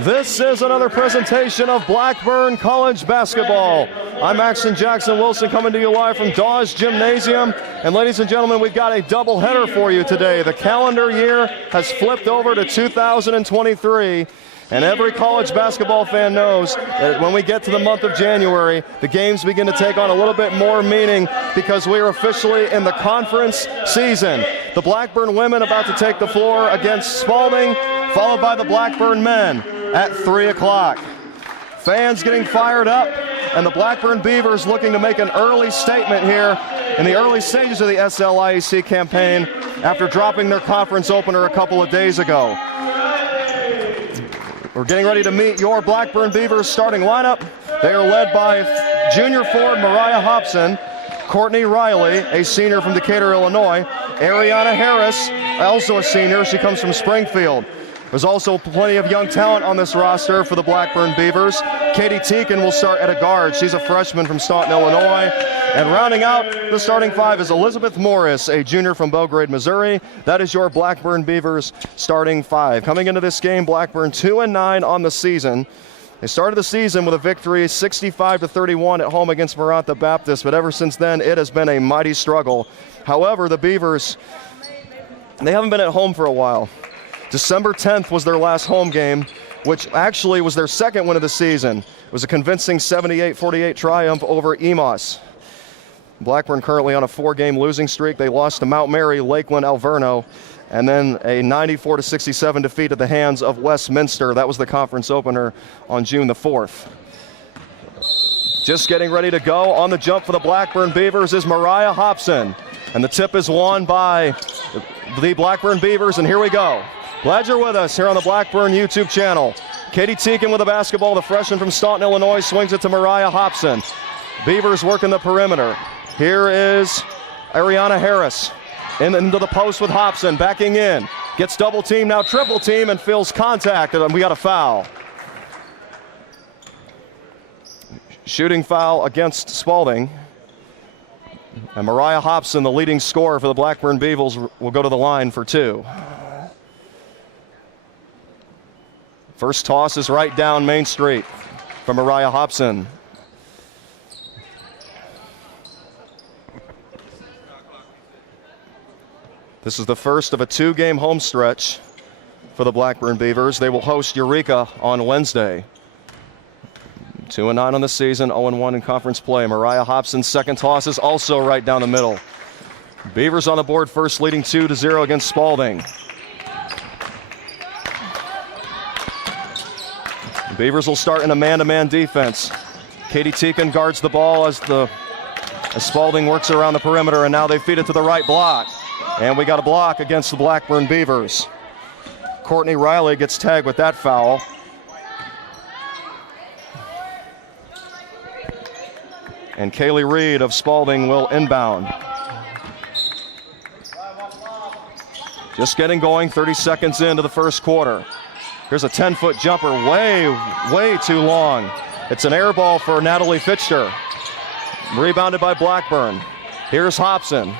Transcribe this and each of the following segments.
This is another presentation of Blackburn College basketball. I'm Axton Jackson Wilson coming to you live from Dawes Gymnasium. And ladies and gentlemen, we've got a doubleheader for you today. The calendar year has flipped over to 2023. And every college basketball fan knows that when we get to the month of January, the games begin to take on a little bit more meaning because we are officially in the conference season. The Blackburn women about to take the floor against Spalding, followed by the Blackburn men at 3 o'clock. Fans getting fired up, and the Blackburn Beavers looking to make an early statement here in the early stages of the SLIEC campaign after dropping their conference opener a couple of days ago. We're getting ready to meet your Blackburn Beavers starting lineup. They are led by junior forward Mariah Hobson, Courtney Riley, a senior from Decatur, Illinois, Ariana Harris, also a senior. She comes from Springfield. There's also plenty of young talent on this roster for the Blackburn Beavers. Katie Teakin will start at a guard. She's a freshman from Staunton, Illinois. And rounding out the starting five is Elizabeth Morris, a junior from Belgrade, Missouri. That is your Blackburn Beavers starting five. Coming into this game, Blackburn 2-9 on the season. They started the season with a victory 65-31 at home against Marantha Baptist, but ever since then it has been a mighty struggle. However, the Beavers, they haven't been at home for a while. December 10th was their last home game, which actually was their second win of the season. It was a convincing 78-48 triumph over Emos. Blackburn currently on a 4-game losing streak. They lost to Mount Mary, Lakeland, Alverno, and then a 94-67 defeat at the hands of Westminster. That was the conference opener on June the 4th. Just getting ready to go on the jump for the Blackburn Beavers is Mariah Hobson. And the tip is won by the Blackburn Beavers, and here we go. Glad you're with us here on the Blackburn YouTube channel. Katie Teakin with the basketball. The freshman from Staunton, Illinois, swings it to Mariah Hobson. Beavers working the perimeter. Here is Ariana Harris into the post with Hobson, backing in. Gets double team, now triple team, and feels contact, and we got a foul. Shooting foul against Spalding. And Mariah Hobson, the leading scorer for the Blackburn Beavers, will go to the line for two. First toss is right down Main Street from Mariah Hobson. This is the first of a 2-game home stretch for the Blackburn Beavers. They will host Eureka on Wednesday. 2-9 on the season, 0-1 in conference play. Mariah Hobson's second toss is also right down the middle. Beavers on the board first, leading 2-0 against Spalding. Beavers will start in a man-to-man defense. Katie Teakin guards the ball as Spalding works around the perimeter, and now they feed it to the right block. And we got a block against the Blackburn Beavers. Courtney Riley gets tagged with that foul. And Kaylee Reed of Spalding will inbound. Just getting going, 30 seconds into the first quarter. Here's a 10-foot jumper, way too long. It's an air ball for Natalie Fitchter. Rebounded by Blackburn. Here's Hobson.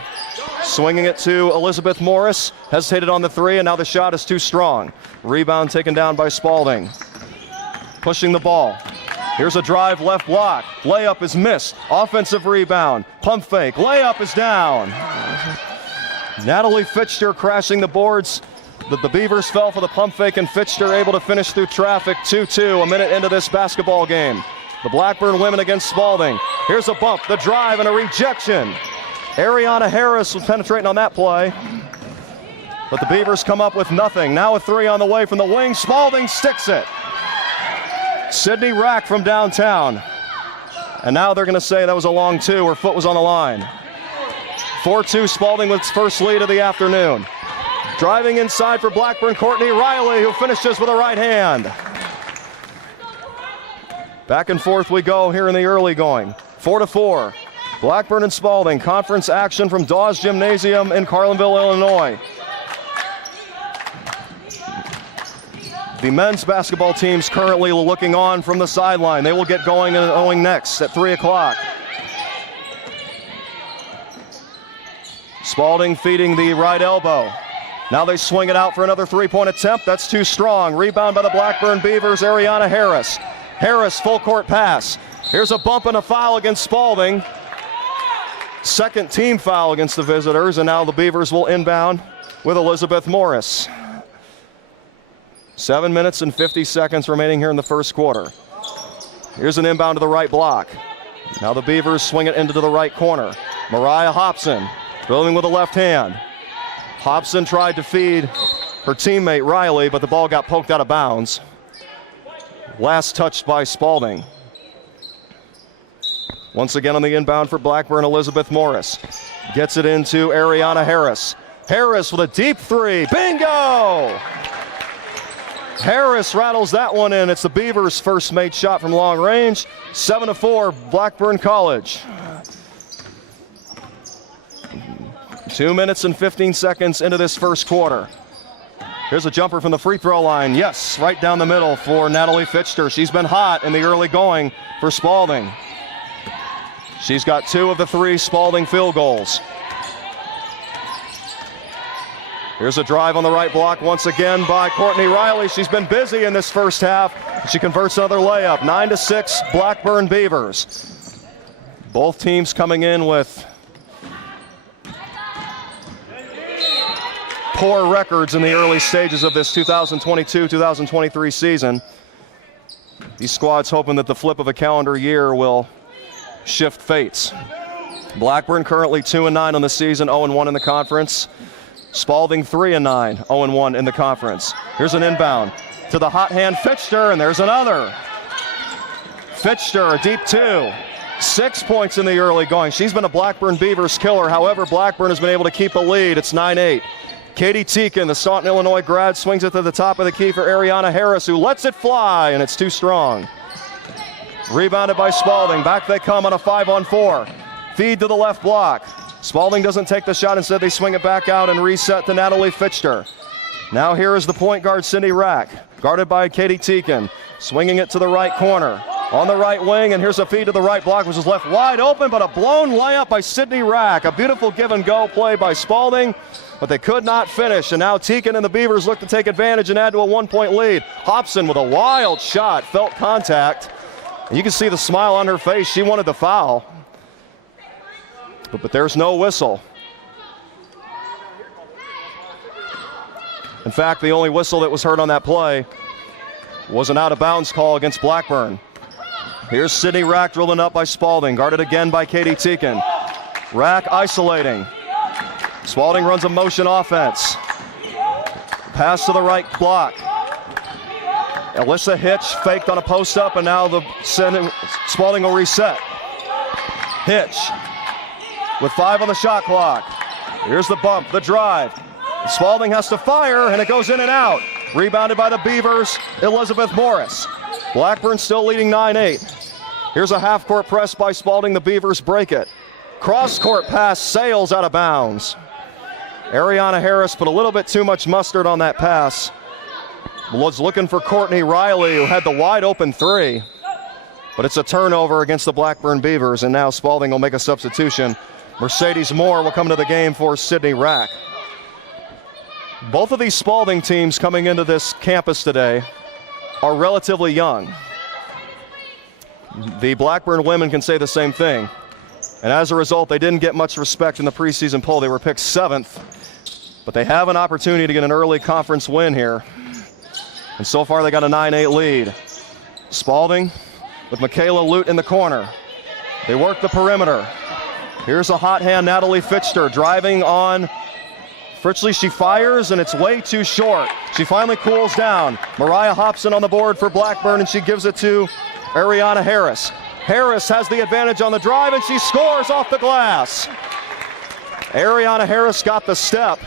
Swinging it to Elizabeth Morris. Hesitated on the three, and now the shot is too strong. Rebound taken down by Spalding. Pushing the ball. Here's a drive, left block. Layup is missed. Offensive rebound. Pump fake. Layup is down. Natalie Fitchter crashing the boards. The Beavers fell for the pump fake, and Fitchter able to finish through traffic. 2-2, a minute into this basketball game. The Blackburn women against Spalding. Here's a bump, the drive, and a rejection. Ariana Harris was penetrating on that play. But the Beavers come up with nothing. Now a three on the way from the wing. Spalding sticks it. Sydney Rack from downtown. And now they're going to say that was a long two. Her foot was on the line. 4-2 Spalding with its first lead of the afternoon. Driving inside for Blackburn, Courtney Riley, who finishes with a right hand. Back and forth we go here in the early going. 4-4. Blackburn and Spalding, conference action from Dawes Gymnasium in Carlinville, Illinois. The men's basketball team's currently looking on from the sideline. They will get going and owing next at 3 o'clock. Spalding feeding the right elbow. Now they swing it out for another three-point attempt. That's too strong. Rebound by the Blackburn Beavers, Ariana Harris. Harris, full court pass. Here's a bump and a foul against Spalding. Second team foul against the visitors, and now the Beavers will inbound with Elizabeth Morris. 7 minutes and 50 seconds remaining here in the first quarter. Here's an inbound to the right block. Now the Beavers swing it into the right corner. Mariah Hobson dribbling with the left hand. Hobson tried to feed her teammate Riley, but the ball got poked out of bounds. Last touched by Spalding. Once again on the inbound for Blackburn, Elizabeth Morris. Gets it into Ariana Harris. Harris with a deep three. Bingo! Harris rattles that one in. It's the Beavers' first made shot from long range. 7-4, Blackburn College. 2 minutes and 15 seconds into this first quarter. Here's a jumper from the free throw line. Yes, right down the middle for Natalie Fichter. She's been hot in the early going for Spalding. She's got 2 of the 3 Spalding field goals. Here's a drive on the right block once again by Courtney Riley. She's been busy in this first half. She converts another layup. 9-6 Blackburn Beavers. Both teams coming in with poor records in the early stages of this 2022-2023 season. These squads hoping that the flip of a calendar year will shift fates. Blackburn currently 2-9 on the season, 0-1 in the conference. Spalding 3-9, 0-1 in the conference. Here's an inbound to the hot hand Fichter, and there's another. Fichter, a deep 2. 6 points in the early going. She's been a Blackburn Beavers killer. However, Blackburn has been able to keep a lead. It's 9-8. Katie Teakin, the Staunton, Illinois grad, swings it to the top of the key for Ariana Harris, who lets it fly, and it's too strong. Rebounded by Spalding. Back they come on a 5-on-4. Feed to the left block. Spalding doesn't take the shot. Instead, they swing it back out and reset to Natalie Fichter. Now here is the point guard, Cindy Rack, guarded by Katie Teakin. Swinging it to the right corner. On the right wing, and here's a feed to the right block, which is left wide open, but a blown layup by Sydney Rack. A beautiful give-and-go play by Spalding, but they could not finish. And now Teakin and the Beavers look to take advantage and add to a 1-point lead. Hobson with a wild shot, felt contact. And you can see the smile on her face. She wanted the foul. But there's no whistle. In fact, the only whistle that was heard on that play was an out-of-bounds call against Blackburn. Here's Sydney Rack dribbling up by Spalding, guarded again by Katie Teakin. Rack isolating. Spalding runs a motion offense. Pass to the right block. Alyssa Hitch faked on a post-up, and now Spalding will reset. Hitch with 5 on the shot clock. Here's the bump, the drive. Spalding has to fire, and it goes in and out. Rebounded by the Beavers, Elizabeth Morris. Blackburn still leading 9-8. Here's a half-court press by Spalding. The Beavers break it. Cross-court pass sails out of bounds. Ariana Harris put a little bit too much mustard on that pass. Was looking for Courtney Riley, who had the wide-open 3. But it's a turnover against the Blackburn Beavers, and now Spalding will make a substitution. Mercedes Moore will come to the game for Sydney Rack. Both of these Spalding teams coming into this campus today are relatively young. The Blackburn women can say the same thing. And as a result, they didn't get much respect in the preseason poll. They were picked 7th, but they have an opportunity to get an early conference win here. And so far, they got a 9-8 lead. Spalding with Michaela Lute in the corner. They work the perimeter. Here's a hot hand, Natalie Fichter, driving on Fritchley. She fires, and it's way too short. She finally cools down. Mariah Hobson on the board for Blackburn, and she gives it to Ariana Harris. Harris has the advantage on the drive, and she scores off the glass. Ariana Harris got the step,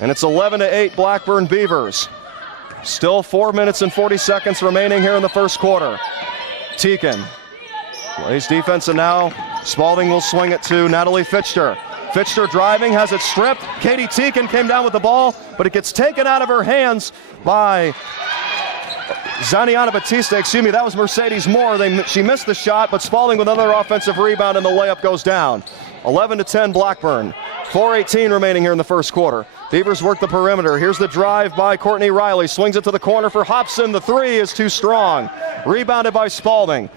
and it's 11-8 Blackburn Beavers. Still 4 minutes and 40 seconds remaining here in the first quarter. Teakin plays defense, and now Spalding will swing it to Natalie Fichter. Fichter driving, has it stripped. Katie Teakin came down with the ball, but it gets taken out of her hands by Zaniana Batista. That was Mercedes Moore. She missed the shot, but Spalding with another offensive rebound, and the layup goes down. 11-10 Blackburn. 4:18 remaining here in the first quarter. Beavers work the perimeter. Here's the drive by Courtney Riley. Swings it to the corner for Hobson. The three is too strong. Rebounded by Spalding.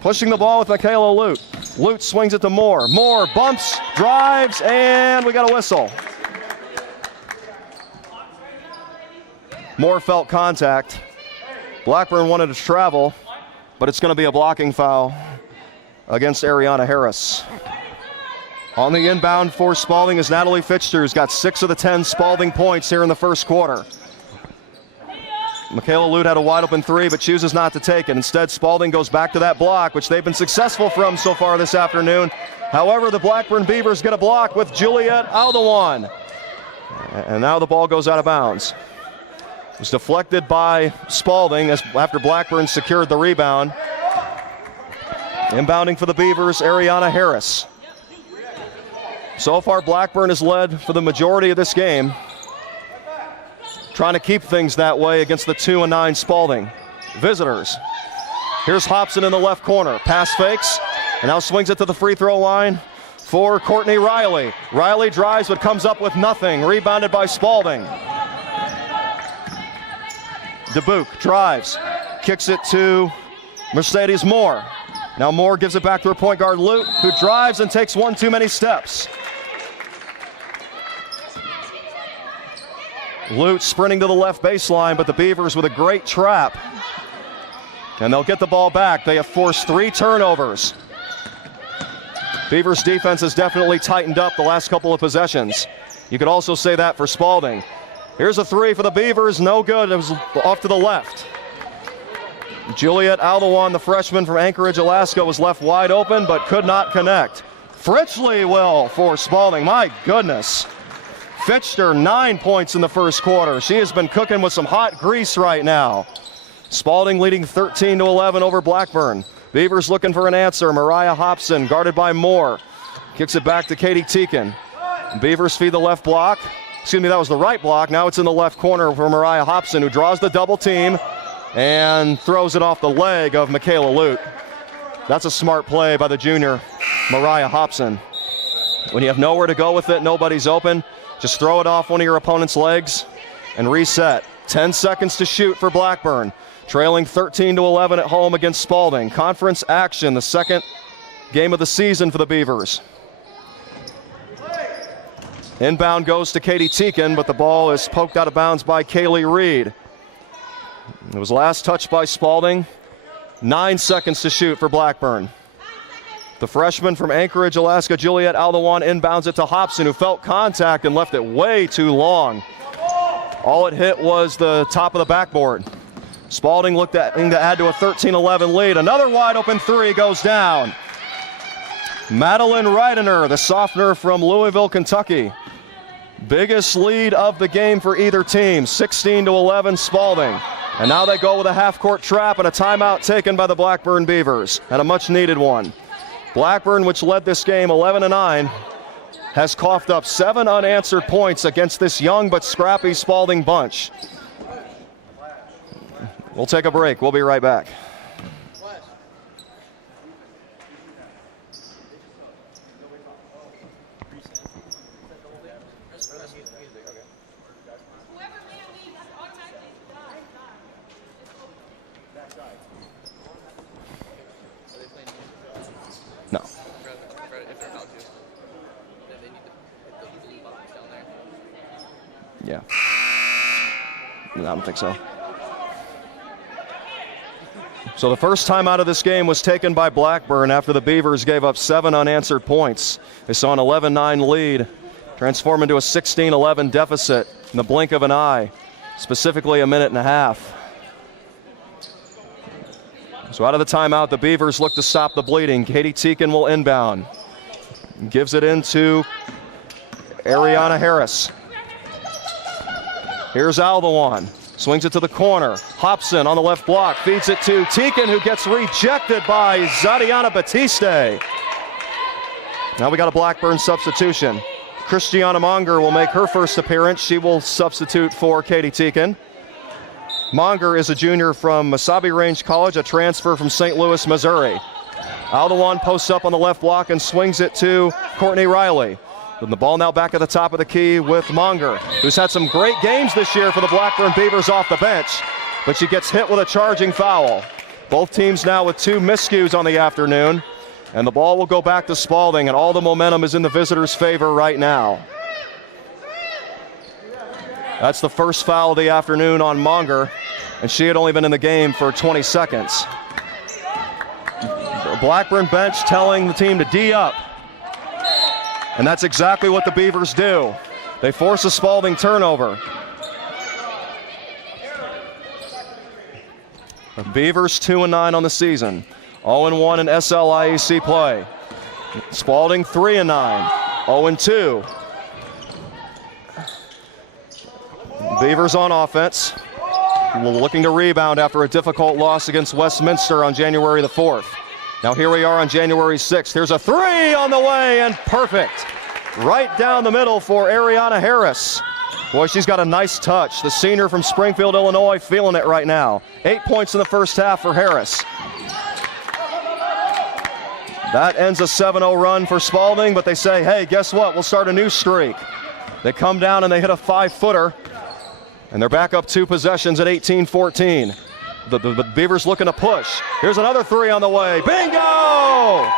Pushing the ball with Michaela Lute. Lute swings it to Moore. Moore bumps, drives, and we got a whistle. Moore felt contact. Blackburn wanted to travel, but it's going to be a blocking foul against Ariana Harris. On the inbound for Spalding is Natalie Fitchter, who's got 6 of the 10 Spalding points here in the first quarter. Michaela Lute had a wide open three, but chooses not to take it. Instead, Spalding goes back to that block, which they've been successful from so far this afternoon. However, the Blackburn Beavers get a block with Juliet Aldewan. And now the ball goes out of bounds. It was deflected by Spalding after Blackburn secured the rebound. Inbounding for the Beavers, Ariana Harris. So far, Blackburn has led for the majority of this game, trying to keep things that way against the 2-9 Spalding visitors. Here's Hobson in the left corner. Pass fakes, and now swings it to the free throw line for Courtney Riley. Riley drives but comes up with nothing. Rebounded by Spalding. Dubuque drives, kicks it to Mercedes Moore. Now Moore gives it back to her point guard Lute, who drives and takes one too many steps. Lute sprinting to the left baseline, but the Beavers with a great trap. And they'll get the ball back. They have forced 3 turnovers. Beavers defense has definitely tightened up the last couple of possessions. You could also say that for Spalding. Here's a three for the Beavers, no good. It was off to the left. Juliet Aldewan, the freshman from Anchorage, Alaska, was left wide open but could not connect. Fritchley will for Spalding. My goodness. Fitchter, 9 points in the first quarter. She has been cooking with some hot grease right now. Spalding leading 13-11 over Blackburn. Beavers looking for an answer. Mariah Hobson guarded by Moore. Kicks it back to Katie Teakin. Beavers feed the left block. Excuse me, that was the right block. Now it's in the left corner for Mariah Hobson, who draws the double team and throws it off the leg of Michaela Lute. That's a smart play by the junior, Mariah Hobson. When you have nowhere to go with it, nobody's open, just throw it off one of your opponent's legs and reset. 10 seconds to shoot for Blackburn. Trailing 13-11 at home against Spalding. Conference action, the second game of the season for the Beavers. Inbound goes to Katie Teakin, but the ball is poked out of bounds by Kaylee Reed. It was last touched by Spalding. 9 seconds to shoot for Blackburn. The freshman from Anchorage, Alaska, Juliet Aldewan, inbounds it to Hobson, who felt contact and left it way too long. All it hit was the top of the backboard. Spalding looked to add to a 13-11 lead. Another wide open three goes down. Madeline Reidener, the sophomore from Louisville, Kentucky. Biggest lead of the game for either team, 16-11 Spalding. And now they go with a half-court trap and a timeout taken by the Blackburn Beavers, and a much-needed one. Blackburn, which led this game 11-9, has coughed up 7 unanswered points against this young but scrappy Spalding bunch. We'll take a break. We'll be right back. No. Yeah. I don't think so. So the first time out of this game was taken by Blackburn after the Beavers gave up 7 unanswered points. They saw an 11-9 lead transform into a 16-11 deficit in the blink of an eye, specifically a minute and a half. So out of the timeout, the Beavers look to stop the bleeding. Katie Teakin will inbound. Gives it into Ariana Harris. Here's Aldewan. Swings it to the corner. Hobson on the left block. Feeds it to Teakin, who gets rejected by Zadiana Batiste. Now we got a Blackburn substitution. Christiana Monger will make her first appearance. She will substitute for Katie Teakin. Monger is a junior from Mesabi Range College, a transfer from St. Louis, Missouri. Aldewan posts up on the left block and swings it to Courtney Riley. And the ball now back at the top of the key with Monger, who's had some great games this year for the Blackburn Beavers off the bench, but she gets hit with a charging foul. Both teams now with 2 miscues on the afternoon, and the ball will go back to Spalding, and all the momentum is in the visitors' favor right now. That's the first foul of the afternoon on Monger, and she had only been in the game for 20 seconds. The Blackburn bench telling the team to D up. And that's exactly what the Beavers do. They force a Spalding turnover. The Beavers 2-9 on the season. 0-1 in SLIAC play. Spalding 3-9. 0-2. Beavers on offense. Looking to rebound after a difficult loss against Westminster on January the 4th. Now here we are on January 6th. Here's a 3 on the way, and perfect. Right down the middle for Ariana Harris. Boy, she's got a nice touch. The senior from Springfield, Illinois, feeling it right now. 8 points in the first half for Harris. That ends a 7-0 run for Spalding, but they say, hey, guess what? We'll start a new streak. They come down and they hit a 5-footer, and they're back up 2 possessions at 18-14. The Beavers looking to push. Here's another 3 on the way. Bingo!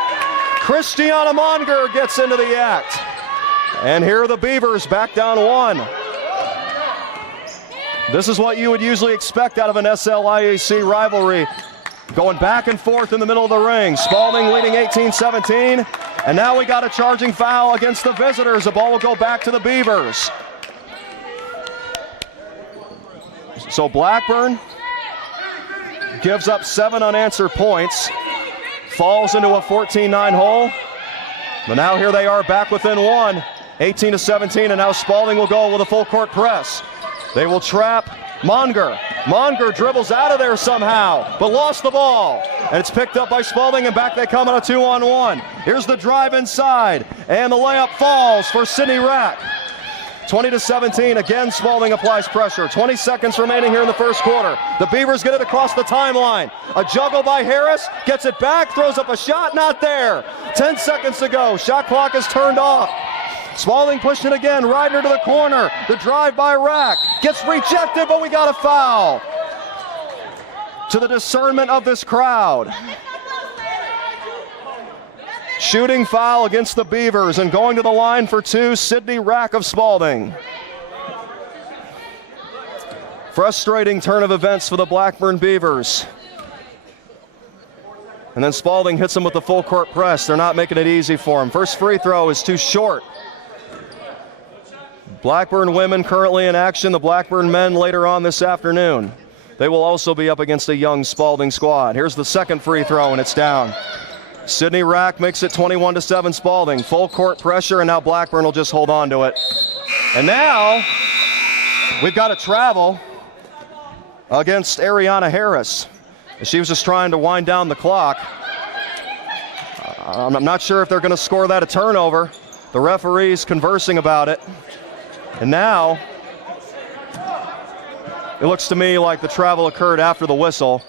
Christiana Monger gets into the act. And here are the Beavers back down 1. This is what you would usually expect out of an SLIAC rivalry. Going back and forth in the middle of the ring. Spalding leading 18-17. And now we got a charging foul against the visitors. The ball will go back to the Beavers. So Blackburn gives up 7 unanswered points, falls into a 14-9 hole. But now here they are back within 1, 18-17, and now Spalding will go with a full court press. They will trap Monger. Monger dribbles out of there somehow, but lost the ball. And it's picked up by Spalding, and back they come on a 2-on-1. Here's the drive inside, and the layup falls for Sydney Rack. 20-17, again Spalding applies pressure. 20 seconds remaining here in the first quarter. The Beavers get it across the timeline. A juggle by Harris, gets it back, throws up a shot, not there. 10 seconds to go, shot clock is turned off. Spalding pushing again, riding her to the corner. The drive by Rack, gets rejected, but we got a foul. To the discernment of this crowd. Shooting foul against the Beavers, and going to the line for 2, Sydney Rack of Spalding. Frustrating turn of events for the Blackburn Beavers. And then Spalding hits them with the full court press. They're not making it easy for him. First free throw is too short. Blackburn women currently in action. The Blackburn men later on this afternoon. They will also be up against a young Spalding squad. Here's the second free throw, and it's down. Sydney Rack makes it 21-7 Spalding. Full court pressure, and now Blackburn will just hold on to it. And now we've got a travel against Ariana Harris. She was just trying to wind down the clock. I'm not sure if they're going to score that a turnover. The referee's conversing about it. And now it looks to me like the travel occurred after the whistle.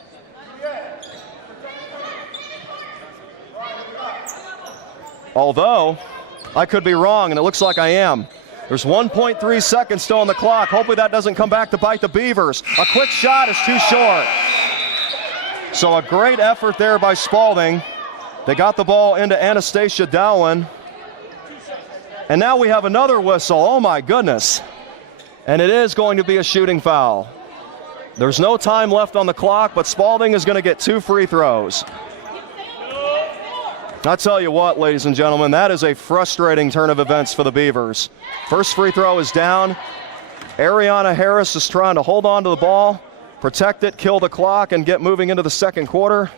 Although, I could be wrong, and it looks like I am. There's 1.3 seconds still on the clock. Hopefully that doesn't come back to bite the Beavers. A quick shot is too short. So a great effort there by Spalding. They got the ball into Anastasia Dowling. And now we have another whistle. Oh my goodness. And it is going to be a shooting foul. There's no time left on the clock, but Spalding is going to get 2 free throws. I tell you what, ladies and gentlemen, that is a frustrating turn of events for the Beavers. First free throw is down. Ariana Harris is trying to hold on to the ball, protect it, kill the clock, and get moving into the second quarter.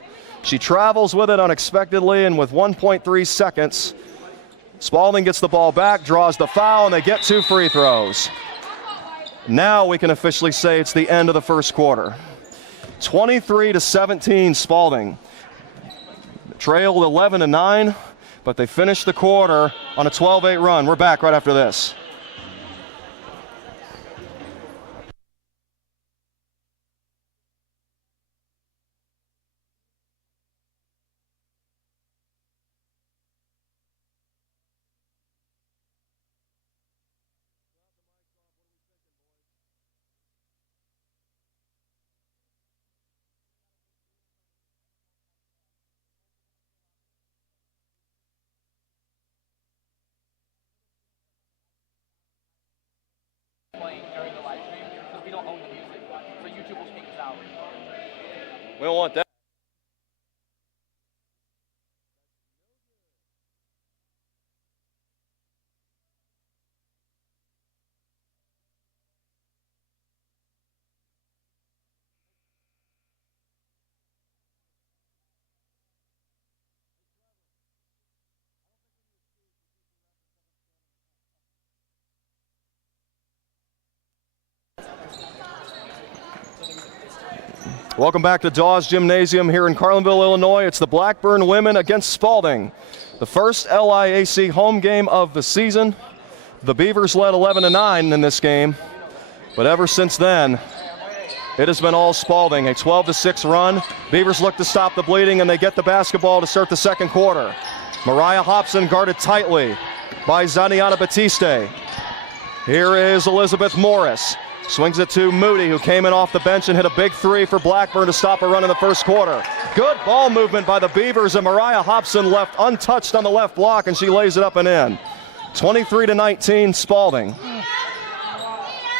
She travels with it unexpectedly, and with 1.3 seconds, Spalding gets the ball back, draws the foul, and they get 2 free throws. Now we can officially say it's the end of the first quarter. 23-17 Spalding. Trailed 11-9, but they finished the quarter on a 12-8 run. We're back right after this. We don't want that. Welcome back to Dawes Gymnasium here in Carlinville, Illinois. It's the Blackburn women against Spalding. The first LIAC home game of the season. The Beavers led 11-9 in this game, but ever since then, it has been all Spalding. A 12-6 run. Beavers look to stop the bleeding, and they get the basketball to start the second quarter. Mariah Hobson guarded tightly by Zaniana Batiste. Here is Elizabeth Morris. Swings it to Moody, who came in off the bench and hit a big three for Blackburn to stop a run in the first quarter. Good ball movement by the Beavers, and Mariah Hobson left untouched on the left block, and she lays it up and in. 23-19 Spalding.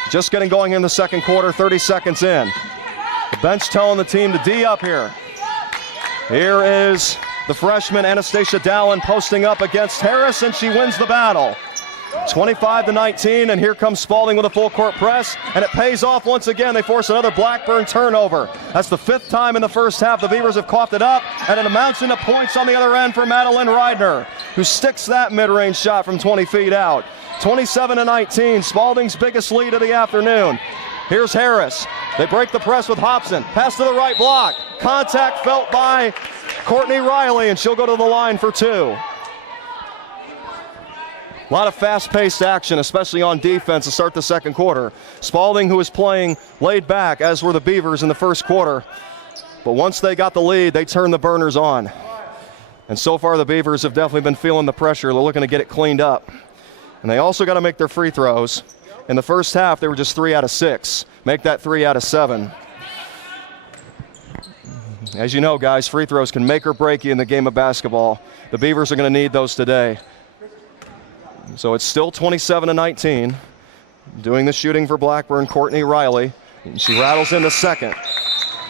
Just getting going in the second quarter, 30 seconds in. The bench telling the team to D up here. Here is the freshman Anastasia Dallin posting up against Harris, and she wins the battle. 25-19, and here comes Spalding with a full court press, and it pays off once again. They force another Blackburn turnover. That's the fifth time in the first half the Beavers have coughed it up, and it amounts into points on the other end for Madeline Reidner, who sticks that mid-range shot from 20 feet out. 27-19, Spalding's biggest lead of the afternoon. Here's Harris. They break the press with Hobson. Pass to the right block. Contact felt by Courtney Riley, and she'll go to the line for two. A lot of fast-paced action, especially on defense to start the second quarter. Spalding, who was playing laid back, as were the Beavers in the first quarter. But once they got the lead, they turned the burners on. And so far, the Beavers have definitely been feeling the pressure. They're looking to get it cleaned up. And they also got to make their free throws. In the first half, they were just 3 out of 6. Make that 3 out of 7. As you know, guys, free throws can make or break you in the game of basketball. The Beavers are going to need those today. So it's still 27-19. Doing the shooting for Blackburn, Courtney Riley. And she rattles in the second.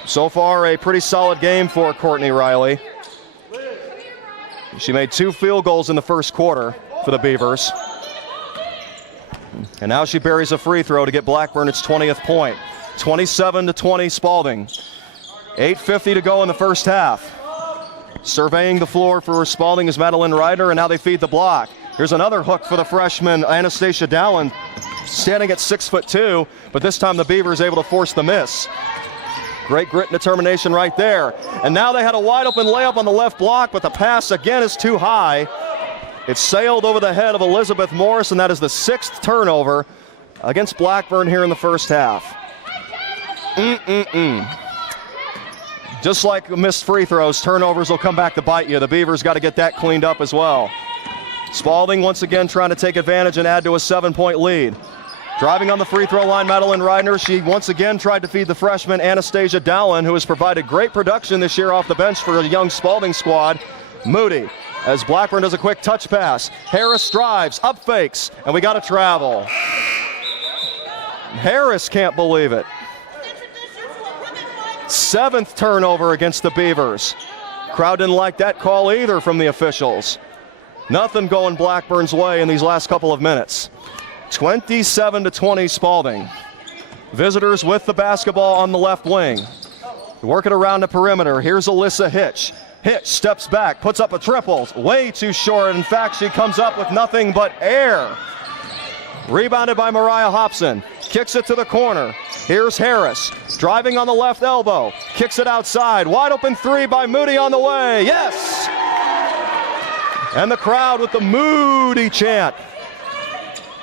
So far, a pretty solid game for Courtney Riley. She made 2 field goals in the first quarter for the Beavers. And now she buries a free throw to get Blackburn its 20th point. 27-20 Spalding. 8:50 to go in the first half. Surveying the floor for Spalding is Madeline Reidner, and now they feed the block. Here's another hook for the freshman Anastasia Dallin, standing at 6'2", but this time the Beavers able to force the miss. Great grit and determination right there. And now they had a wide open layup on the left block, but the pass again is too high. It sailed over the head of Elizabeth Morris, and that is the 6th turnover against Blackburn here in the first half. Just like missed free throws, turnovers will come back to bite you. The Beavers got to get that cleaned up as well. Spalding once again trying to take advantage and add to a 7-point lead. Driving on the free throw line, Madeline Reidner. She once again tried to feed the freshman Anastasia Dallin, who has provided great production this year off the bench for a young Spalding squad. Moody, as Blackburn does a quick touch pass. Harris drives, up fakes, and we got to travel. Harris can't believe it. 7th turnover against the Beavers. Crowd didn't like that call either from the officials. Nothing going Blackburn's way in these last couple of minutes. 27-20 Spalding. Visitors with the basketball on the left wing. Working around the perimeter. Here's Alyssa Hitch. Hitch steps back, puts up a triple. Way too short. In fact, she comes up with nothing but air. Rebounded by Mariah Hobson. Kicks it to the corner. Here's Harris. Driving on the left elbow. Kicks it outside. Wide open three by Moody on the way. Yes! And the crowd with the Moody chant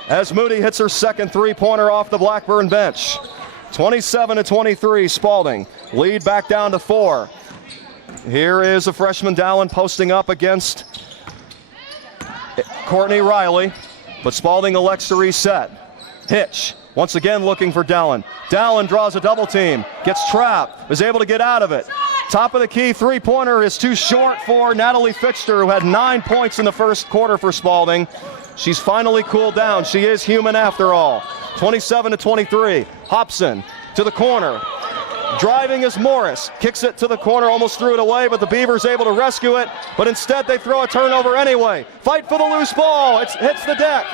as Moody hits her second three-pointer off the Blackburn bench. 27-23 Spalding. Lead back down to 4. Here is a freshman Dallin posting up against Courtney Riley, but Spalding elects to reset. Hitch once again looking for Dallin. Dallin draws a double team, gets trapped, is able to get out of it. Top of the key three-pointer is too short for Natalie Fixter, who had 9 points in the first quarter for Spalding. She's finally cooled down. She is human after all. 27-23. Hobson to the corner. Driving is Morris. Kicks it to the corner, almost threw it away, but the Beavers able to rescue it. But instead they throw a turnover anyway. Fight for the loose ball. It hits the deck.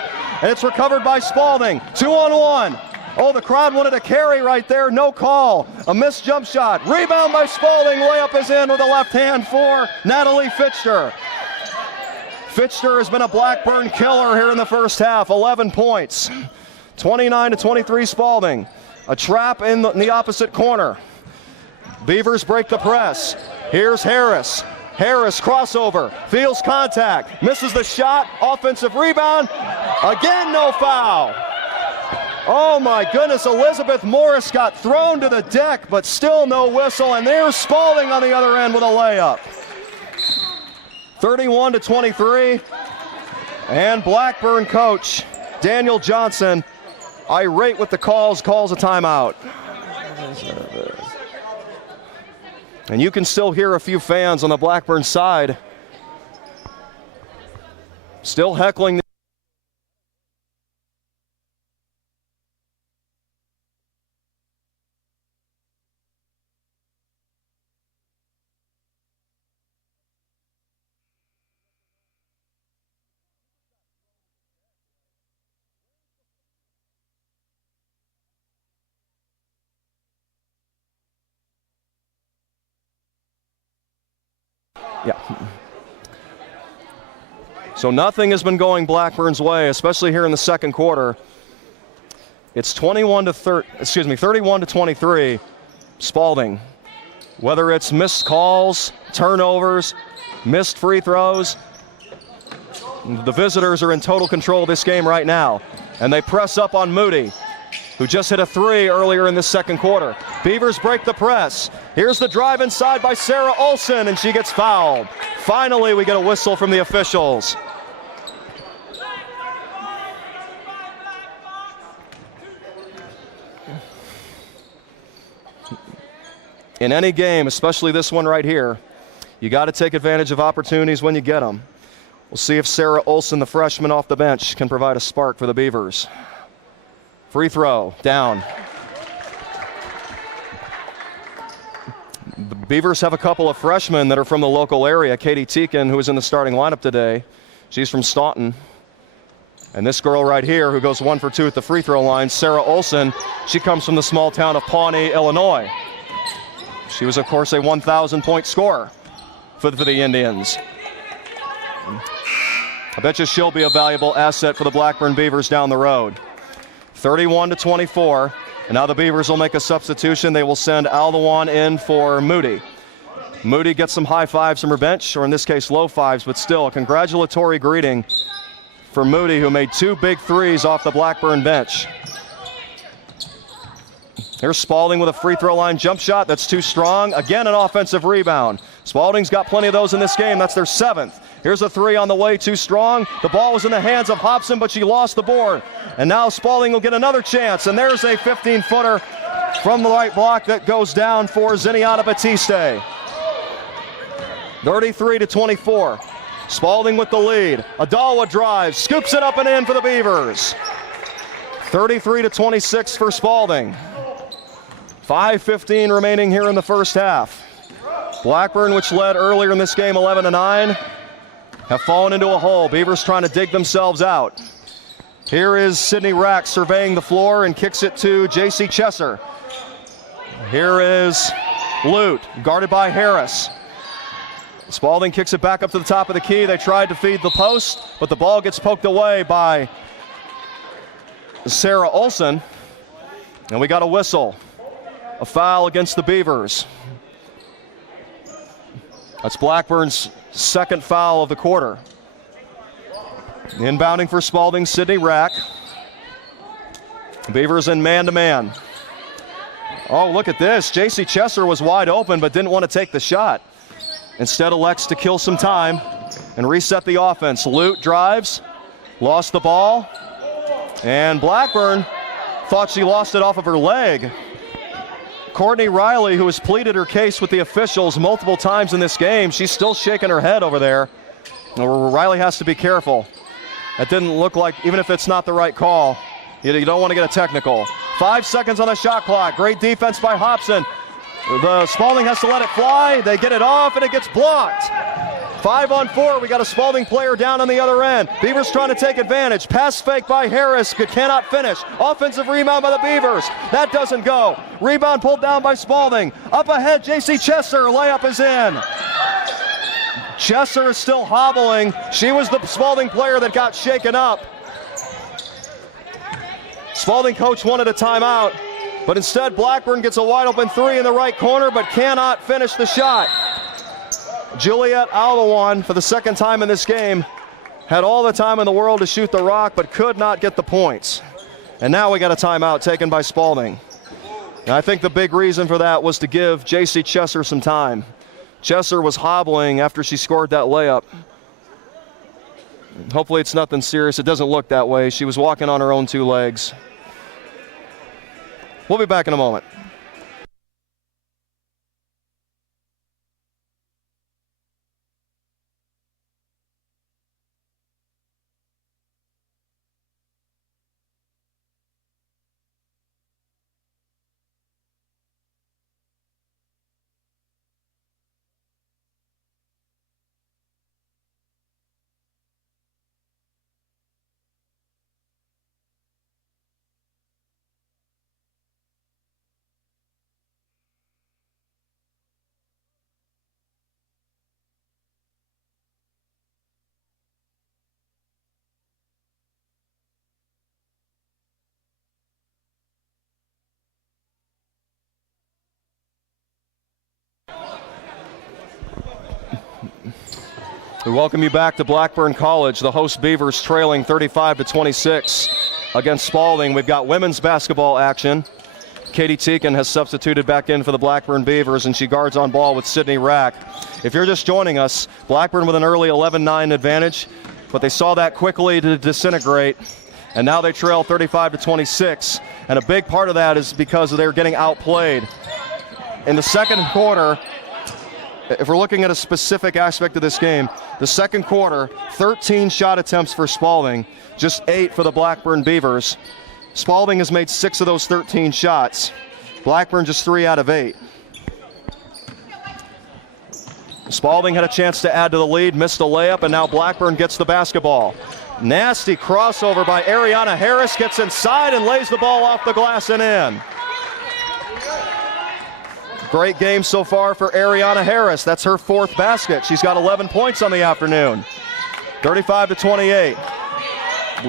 And it's recovered by Spalding. 2-on-1. Oh, the crowd wanted a carry right there. No call. A missed jump shot. Rebound by Spalding. Layup is in with a left hand for Natalie Fitchter. Fitchter has been a Blackburn killer here in the first half. 11 points. 29-23 Spalding. A trap in the opposite corner. Beavers break the press. Here's Harris. Harris crossover, feels contact, misses the shot, offensive rebound. Again, no foul. Oh my goodness, Elizabeth Morris got thrown to the deck, but still no whistle, and there's Spalding on the other end with a layup. 31-23, and Blackburn coach Daniel Johnson, irate with the calls a timeout. And you can still hear a few fans on the Blackburn side still heckling. Yeah. So nothing has been going Blackburn's way, especially here in the second quarter. It's 31-23, Spalding. Whether it's missed calls, turnovers, missed free throws, the visitors are in total control of this game right now. And they press up on Moody, who just hit a three earlier in the second quarter. Beavers break the press. Here's the drive inside by Sarah Olson, and she gets fouled. Finally, we get a whistle from the officials. In any game, especially this one right here, you got to take advantage of opportunities when you get them. We'll see if Sarah Olson, the freshman off the bench, can provide a spark for the Beavers. Free throw, down. The Beavers have a couple of freshmen that are from the local area. Katie Teakin, who is in the starting lineup today. She's from Staunton. And this girl right here, who goes 1 for 2 at the free throw line, Sarah Olson, she comes from the small town of Pawnee, Illinois. She was, of course, a 1,000-point scorer for the Indians. I bet you she'll be a valuable asset for the Blackburn Beavers down the road. 31-24, and now the Beavers will make a substitution. They will send Aldewan in for Moody. Moody gets some high fives from her bench, or in this case low fives, but still a congratulatory greeting for Moody, who made 2 big threes off the Blackburn bench. Here's Spalding with a free throw line jump shot. That's too strong. Again, an offensive rebound. Spalding's got plenty of those in this game. That's their 7th. Here's a three on the way, too strong. The ball was in the hands of Hobson, but she lost the board. And now Spalding will get another chance. And there's a 15-footer from the right block that goes down for Ziniata Batiste. 33-24. Spalding with the lead. Adawa drives, scoops it up and in for the Beavers. 33-26 for Spalding. 5:15 remaining here in the first half. Blackburn, which led earlier in this game 11-9, have fallen into a hole. Beavers trying to dig themselves out. Here is Sydney Rack surveying the floor and kicks it to J.C. Chesser. Here is Lute, guarded by Harris. Spalding kicks it back up to the top of the key. They tried to feed the post, but the ball gets poked away by Sarah Olson. And we got a whistle. A foul against the Beavers. That's Blackburn's 2nd foul of the quarter. Inbounding for Spalding, Sydney Rack. Beavers in man-to-man. Oh, look at this. J.C. Chesser was wide open but didn't want to take the shot. Instead elects to kill some time and reset the offense. Lute drives, lost the ball, and Blackburn thought she lost it off of her leg. Courtney Riley, who has pleaded her case with the officials multiple times in this game, she's still shaking her head over there. Riley has to be careful. That didn't look like, even if it's not the right call, you don't want to get a technical. 5 seconds on the shot clock. Great defense by Hobson. The Spalding has to let it fly. They get it off, and it gets blocked. 5-on-4. We got a Spalding player down on the other end. Beavers trying to take advantage. Pass fake by Harris. Cannot finish. Offensive rebound by the Beavers. That doesn't go. Rebound pulled down by Spalding. Up ahead, J.C. Chesser. Layup is in. Chesser is still hobbling. She was the Spalding player that got shaken up. Spalding coach wanted a timeout, but instead Blackburn gets a wide open three in the right corner, but cannot finish the shot. Juliet Aldawan, for the second time in this game, had all the time in the world to shoot the rock, but could not get the points. And now we got a timeout taken by Spalding. And I think the big reason for that was to give J.C. Chesser some time. Chesser was hobbling after she scored that layup. Hopefully it's nothing serious. It doesn't look that way. She was walking on her own two legs. We'll be back in a moment. We welcome you back to Blackburn College. The host Beavers trailing 35-26 against Spalding. We've got women's basketball action. Katie Teakin has substituted back in for the Blackburn Beavers, and she guards on ball with Sydney Rack. If you're just joining us, Blackburn with an early 11-9 advantage, but they saw that quickly to disintegrate, and now they trail 35-26. And a big part of that is because they're getting outplayed. In the second quarter, if we're looking at a specific aspect of this game, the second quarter, 13 shot attempts for Spalding, just 8 for the Blackburn Beavers. Spalding has made 6 of those 13 shots. Blackburn just 3 out of 8. Spalding had a chance to add to the lead, missed a layup, and now Blackburn gets the basketball. Nasty crossover by Ariana Harris, gets inside and lays the ball off the glass and in. Great game so far for Ariana Harris. That's her 4th basket. She's got 11 points on the afternoon. 35-28.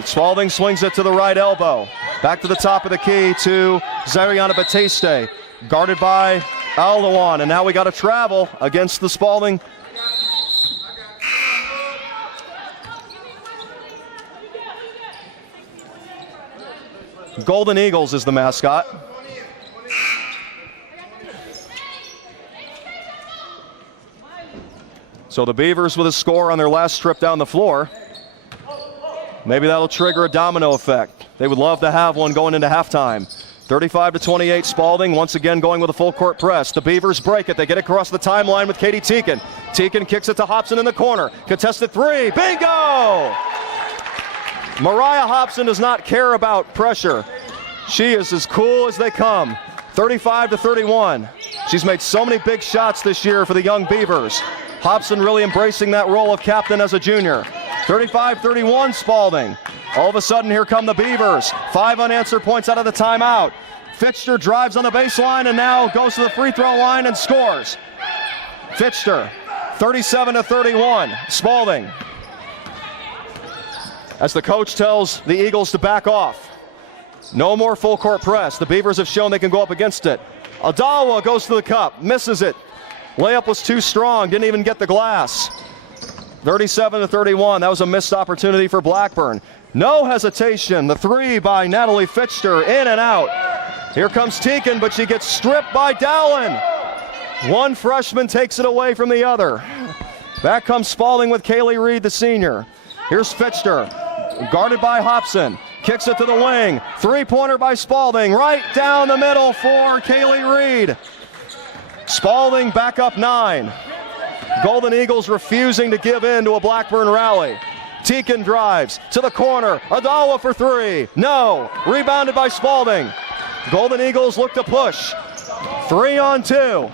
Spalding swings it to the right elbow. Back to the top of the key to Zariana Batiste. Guarded by Aldawan. And now we got to travel against the Spalding. Golden Eagles is the mascot. So the Beavers with a score on their last trip down the floor. Maybe that'll trigger a domino effect. They would love to have one going into halftime. 35-28, Spalding once again going with a full court press. The Beavers break it. They get across the timeline with Katie Teakin. Teakin kicks it to Hobson in the corner. Contested three. Bingo! Mariah Hobson does not care about pressure. She is as cool as they come. 35-31. She's made so many big shots this year for the young Beavers. Hobson really embracing that role of captain as a junior. 35-31 Spalding. All of a sudden, here come the Beavers. 5 unanswered points out of the timeout. Fitchter drives on the baseline and now goes to the free throw line and scores. Fitchter, 37-31, Spalding. As the coach tells the Eagles to back off. No more full court press. The Beavers have shown they can go up against it. Adawa goes to the cup, misses it. Layup was too strong, didn't even get the glass. 37-31, that was a missed opportunity for Blackburn. No hesitation, the three by Natalie Fitchter, in and out. Here comes Teakin, but she gets stripped by Dowling. One freshman takes it away from the other. Back comes Spalding with Kaylee Reed, the senior. Here's Fitchter, guarded by Hobson. Kicks it to the wing. Three-pointer by Spalding, right down the middle for Kaylee Reed. Spalding back up 9. Golden Eagles refusing to give in to a Blackburn rally. Teakin drives to the corner. Adawa for 3. No. Rebounded by Spalding. Golden Eagles look to push. 3-on-2.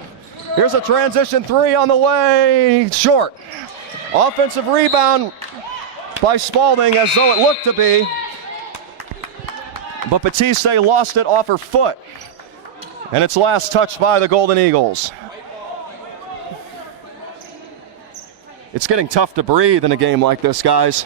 Here's a transition three on the way, short. Offensive rebound by Spalding, as though it looked to be, but Batiste lost it off her foot, and it's last touched by the Golden Eagles. It's getting tough to breathe in a game like this, guys.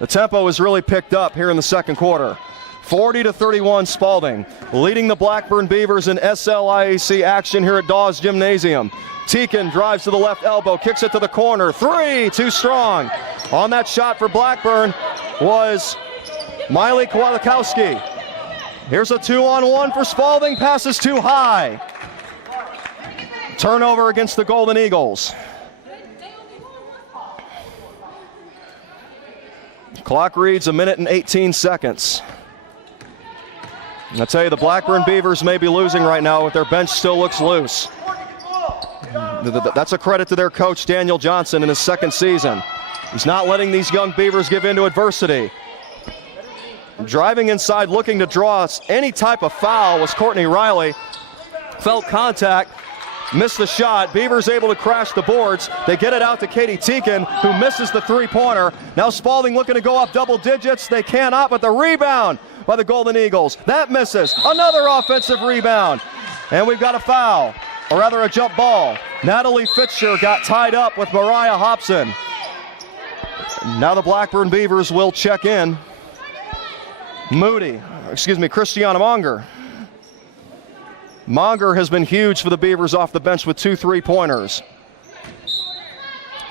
The tempo has really picked up here in the second quarter. 40-31 Spalding, leading the Blackburn Beavers in SLIAC action here at Dawes Gymnasium. Teakin drives to the left elbow, kicks it to the corner. Three, too strong. On that shot for Blackburn was Miley Kowalkowski. Here's a 2-on-1 for Spalding, passes too high. Turnover against the Golden Eagles. Clock reads 1 minute and 18 seconds. I tell you, the Blackburn Beavers may be losing right now, but their bench still looks loose. That's a credit to their coach, Daniel Johnson, in his second season. He's not letting these young Beavers give in to adversity. Driving inside, looking to draw any type of foul was Courtney Riley. Felt contact, missed the shot. Beavers able to crash the boards. They get it out to Katie Teakin, who misses the three-pointer. Now Spalding looking to go up double digits. They cannot, but the rebound by the Golden Eagles. That misses. Another offensive rebound. And we've got a foul, or rather a jump ball. Natalie Fitcher got tied up with Mariah Hobson. Now the Blackburn Beavers will check in. Christiana Monger. Monger has been huge for the Beavers off the bench with 2 3-pointers.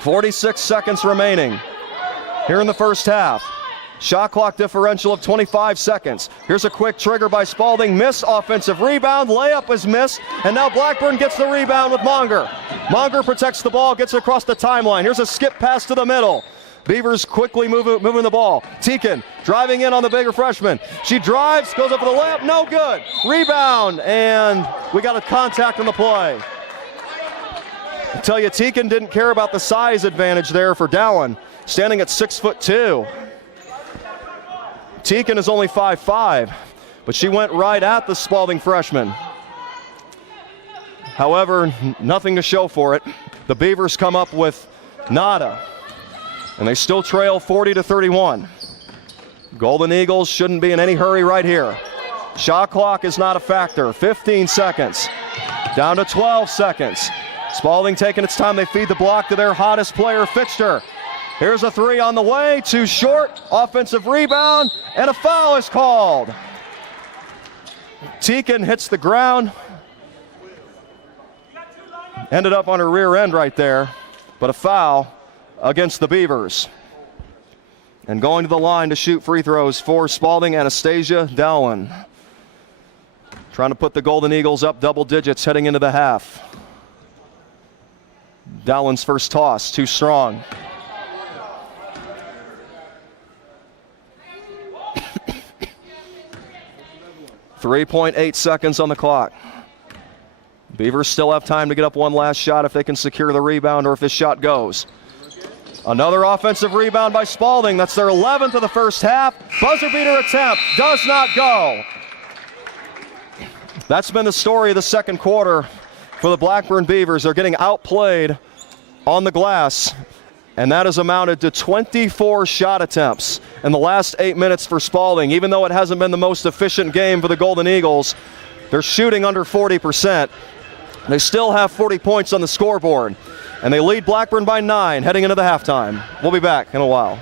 46 seconds remaining here in the first half. Shot clock differential of 25 seconds. Here's a quick trigger by Spalding. Miss, offensive rebound. Layup is missed. And now Blackburn gets the rebound with Monger. Monger protects the ball, gets it across the timeline. Here's a skip pass to the middle. Beavers quickly moving the ball. Teakin driving in on the bigger freshman. She drives, goes up for the layup. No good. Rebound. And we got a contact on the play. I tell you, Teakin didn't care about the size advantage there for Dallin, standing at 6'2". Teakin is only 5'5", but she went right at the Spalding freshman. However, nothing to show for it. The Beavers come up with nada, and they still trail 40-31. Golden Eagles shouldn't be in any hurry right here. Shot clock is not a factor. 15 seconds, down to 12 seconds. Spalding taking its time. They feed the block to their hottest player, Fitcher. Here's a three on the way, too short, offensive rebound, and a foul is called. Teakin hits the ground. Ended up on her rear end right there, but a foul against the Beavers. And going to the line to shoot free throws for Spalding, Anastasia Dallin. Trying to put the Golden Eagles up double digits heading into the half. Dallin's first toss, too strong. 3.8 seconds on the clock. Beavers still have time to get up one last shot if they can secure the rebound or if this shot goes. Another offensive rebound by Spalding. That's their 11th of the first half. Buzzer beater attempt does not go. That's been the story of the second quarter for the Blackburn Beavers. They're getting outplayed on the glass, and that has amounted to 24 shot attempts in the last 8 minutes for Spalding. Even though it hasn't been the most efficient game for the Golden Eagles, they're shooting under 40%. They still have 40 points on the scoreboard, and they lead Blackburn by 9 heading into the halftime. We'll be back in a while.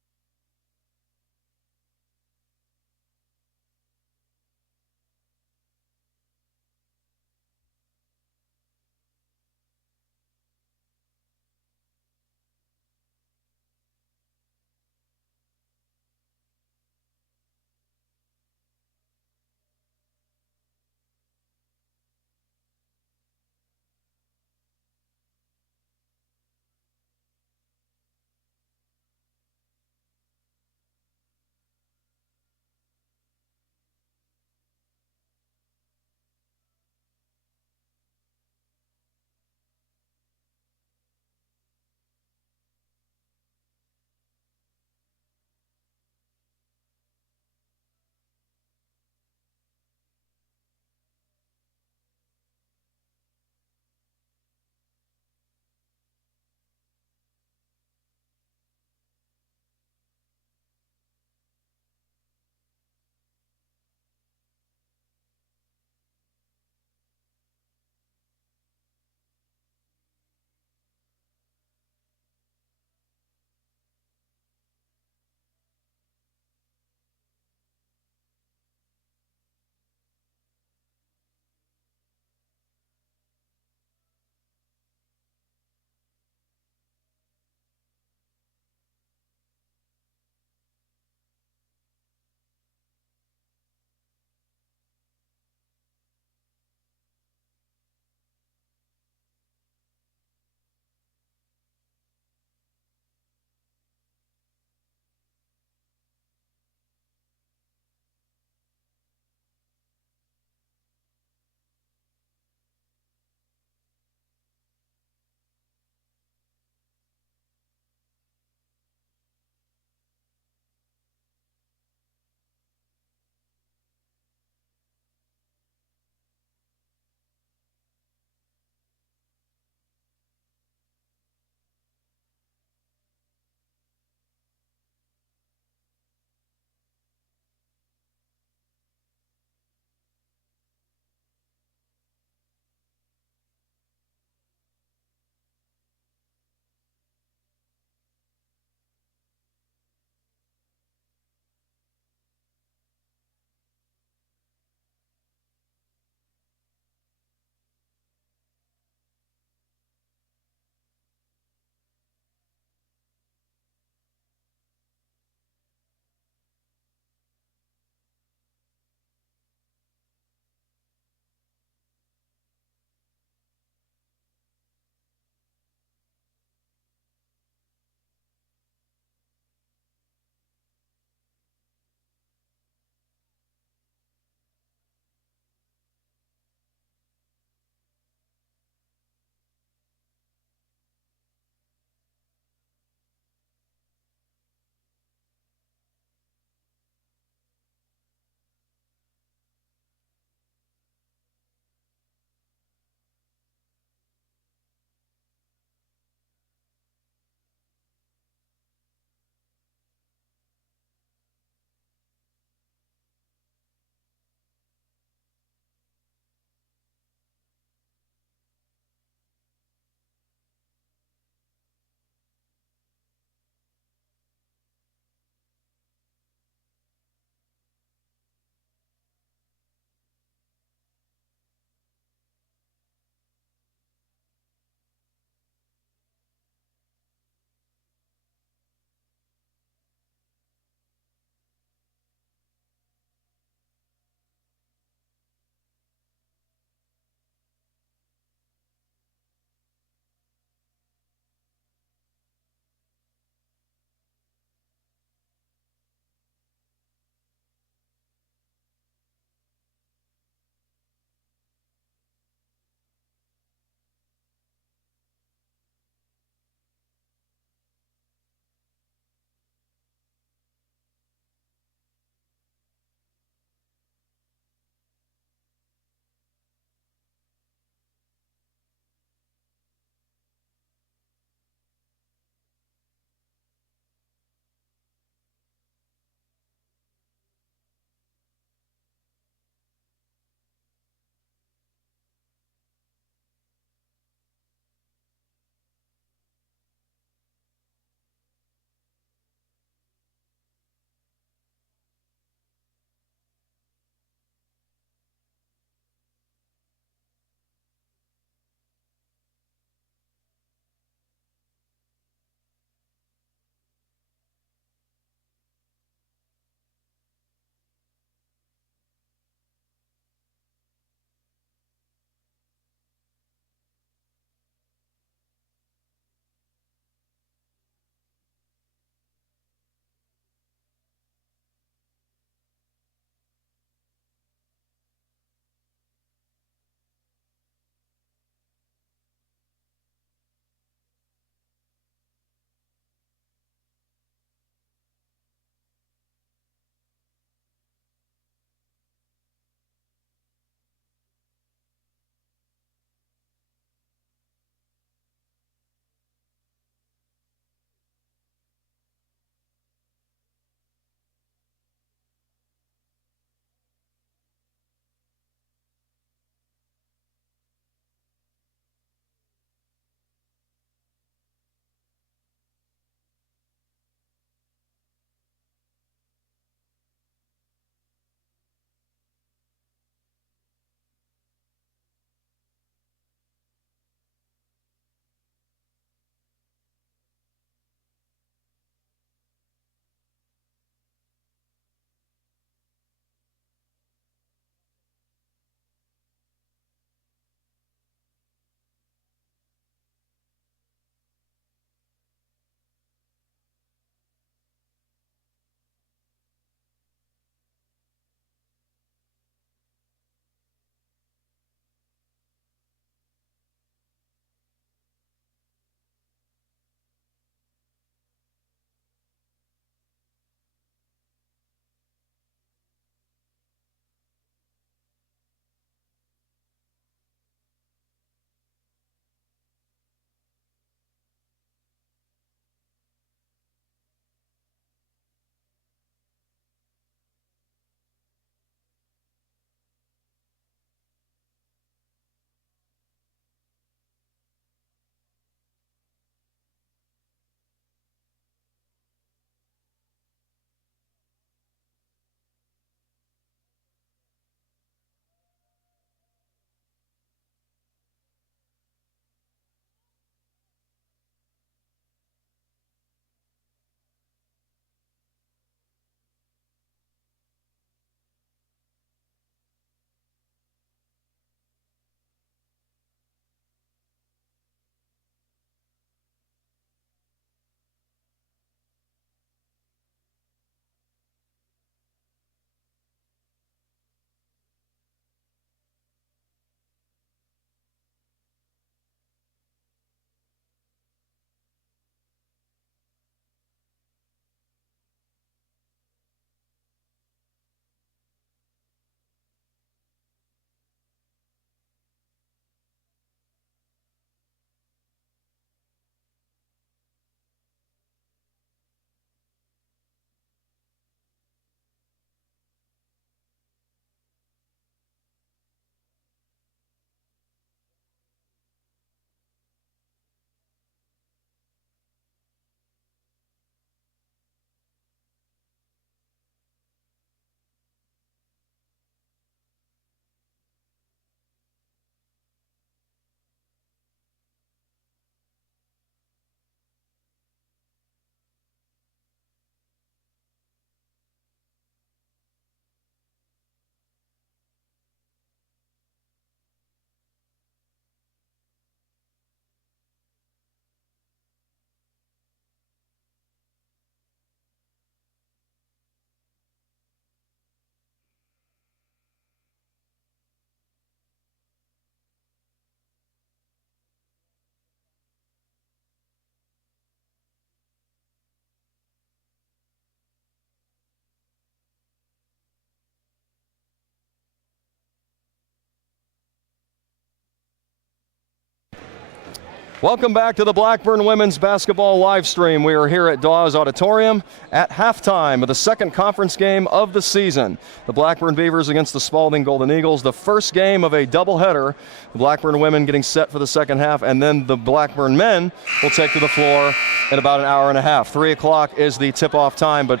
Welcome back to the Blackburn women's basketball live stream. We are here at Dawes Auditorium at halftime of the second conference game of the season. The Blackburn Beavers against the Spalding Golden Eagles, the first game of a doubleheader. The Blackburn women getting set for the second half, and then the Blackburn men will take to the floor in about an hour and a half. 3 o'clock is the tip-off time, but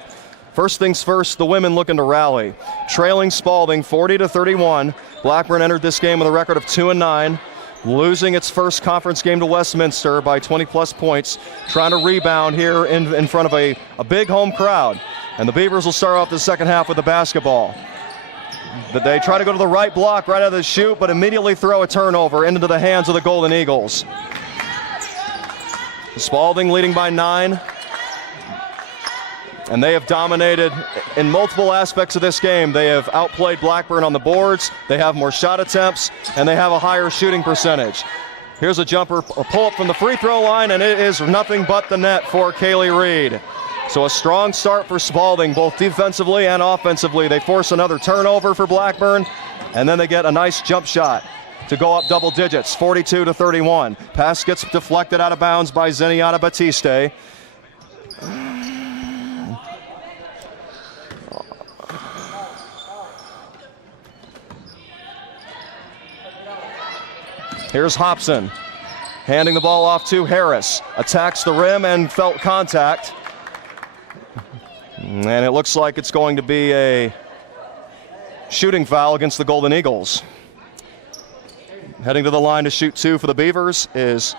first things first, the women looking to rally. Trailing Spalding 40-31. Blackburn entered this game with a record of 2-9. Losing its first conference game to Westminster by 20-plus points, trying to rebound here in front of a big home crowd. And the Beavers will start off the second half with the basketball. They try to go to the right block right out of the chute, but immediately throw a turnover into the hands of the Golden Eagles. Spalding leading by 9. And they have dominated in multiple aspects of this game. They have outplayed Blackburn on the boards, they have more shot attempts, and they have a higher shooting percentage. Here's a jumper, a pull-up from the free throw line, and it is nothing but the net for Kaylee Reed. So a strong start for Spalding, both defensively and offensively. They force another turnover for Blackburn, and then they get a nice jump shot to go up double digits, 42-31. Pass gets deflected out of bounds by Zeniana Batiste. Here's Hobson, handing the ball off to Harris. Attacks the rim and felt contact. And it looks like it's going to be a shooting foul against the Golden Eagles. Heading to the line to shoot 2 for the Beavers is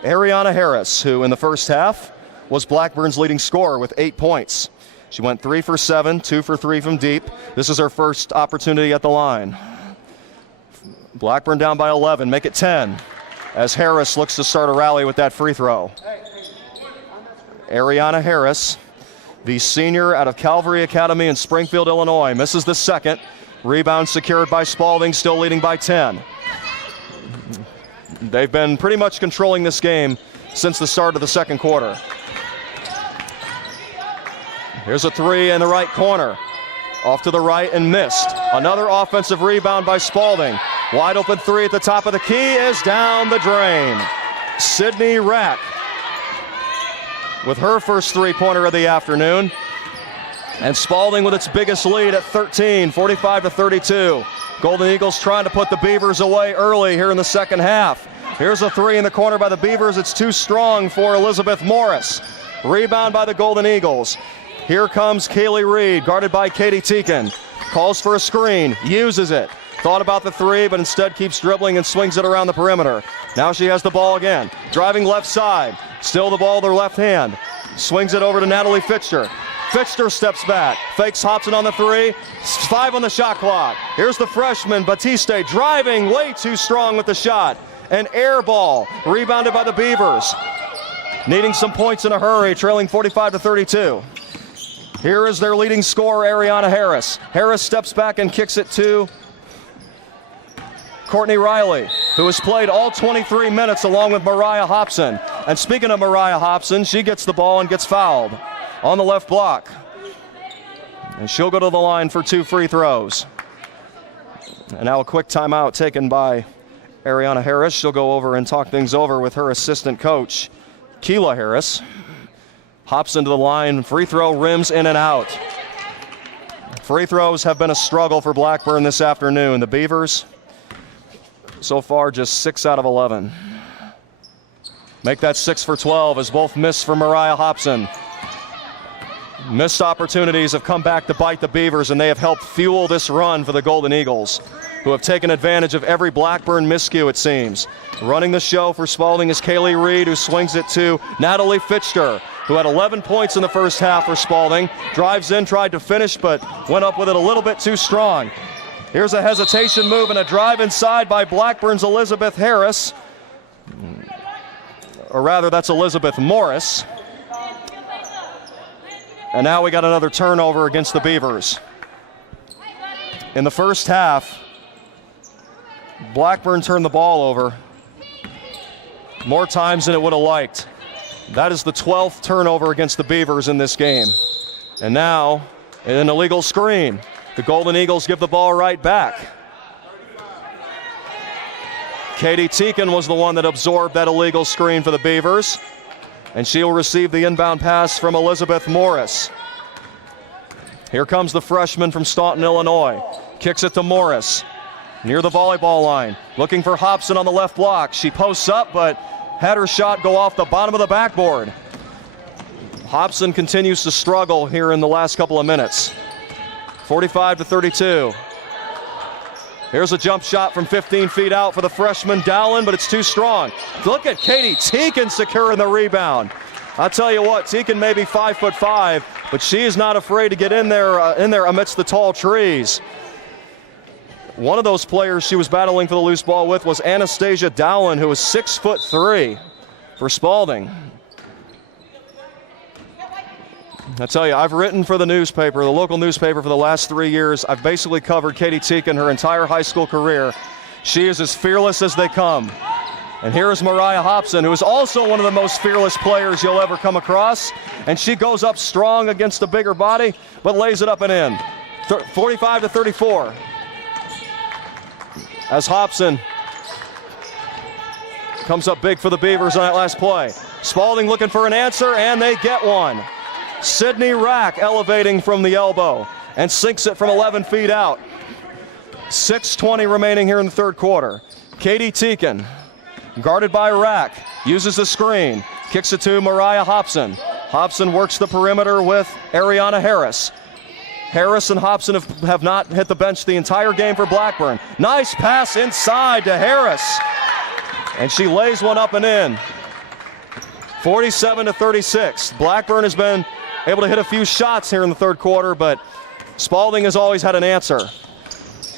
Ariana Harris, who in the first half was Blackburn's leading scorer with 8 points. She went 3 for 7, 2 for 3 from deep. This is her first opportunity at the line. Blackburn down by 11, make it 10, as Harris looks to start a rally with that free throw. Ariana Harris, the senior out of Calvary Academy in Springfield, Illinois, misses the second. Rebound secured by Spalding, still leading by 10. They've been pretty much controlling this game since the start of the second quarter. Here's a 3 in the right corner. Off to the right and missed. Another offensive rebound by Spalding. Wide open 3 at the top of the key is down the drain. Sydney Rack with her first 3-pointer of the afternoon. And Spalding with its biggest lead at 13, 45-32. Golden Eagles trying to put the Beavers away early here in the second half. Here's a 3 in the corner by the Beavers. It's too strong for Elizabeth Morris. Rebound by the Golden Eagles. Here comes Kaylee Reed, guarded by Katie Teakin. Calls for a screen, uses it. Thought about the 3, but instead keeps dribbling and swings it around the perimeter. Now she has the ball again. Driving left side. Still the ball with her left hand. Swings it over to Natalie Fitcher. Fitcher steps back. Fakes Hobson on the 3. 5 on the shot clock. Here's the freshman, Batiste, driving way too strong with the shot. An air ball. Rebounded by the Beavers. Needing some points in a hurry, trailing 45-32. Here is their leading scorer, Ariana Harris. Harris steps back and kicks it to Courtney Riley, who has played all 23 minutes along with Mariah Hobson. And speaking of Mariah Hobson, she gets the ball and gets fouled on the left block. And she'll go to the line for 2 free throws. And now a quick timeout taken by Ariana Harris. She'll go over and talk things over with her assistant coach, Keela Harris. Hobson to the line, free throw rims in and out. Free throws have been a struggle for Blackburn this afternoon. The Beavers, so far, just 6 out of 11. Make that 6 for 12 as both miss for Mariah Hobson. Missed opportunities have come back to bite the Beavers, and they have helped fuel this run for the Golden Eagles, who have taken advantage of every Blackburn miscue, it seems. Running the show for Spalding is Kaylee Reed, who swings it to Natalie Fitcher, who had 11 points in the first half for Spalding. Drives in, tried to finish, but went up with it a little bit too strong. Here's a hesitation move and a drive inside by Blackburn's Elizabeth Harris. Or rather, that's Elizabeth Morris. And now we got another turnover against the Beavers. In the first half, Blackburn turned the ball over more times than it would have liked. That is the 12th turnover against the Beavers in this game. And now, an illegal screen. The Golden Eagles give the ball right back. Katie Teakin was the one that absorbed that illegal screen for the Beavers. And she'll receive the inbound pass from Elizabeth Morris. Here comes the freshman from Staunton, Illinois. Kicks it to Morris near the volleyball line. Looking for Hobson on the left block. She posts up, but had her shot go off the bottom of the backboard. Hobson continues to struggle here in the last couple of minutes. 45-32. Here's a jump shot from 15 feet out for the freshman Dowland, but it's too strong. Look at Katie Teakin securing the rebound. I'll tell you what, Teakin may be 5'5", but she is not afraid to get in there amidst the tall trees. One of those players she was battling for the loose ball with was Anastasia Dowland, who was 6'3" for Spalding. I tell you, I've written for the newspaper, the local newspaper, for the last 3 years. I've basically covered Katie Teakin her entire high school career. She is as fearless as they come. And here is Mariah Hobson, who is also one of the most fearless players you'll ever come across. And she goes up strong against a bigger body, but lays it up and in. 45-34. As Hobson comes up big for the Beavers on that last play. Spalding looking for an answer, and they get one. Sydney Rack elevating from the elbow and sinks it from 11 feet out. 6:20 remaining here in the third quarter. Katie Teakin, guarded by Rack, uses the screen, kicks it to Mariah Hobson. Hobson works the perimeter with Ariana Harris. Harris and Hobson have not hit the bench the entire game for Blackburn. Nice pass inside to Harris, and she lays one up and in. 47-36. Blackburn has been able to hit a few shots here in the third quarter, but Spalding has always had an answer.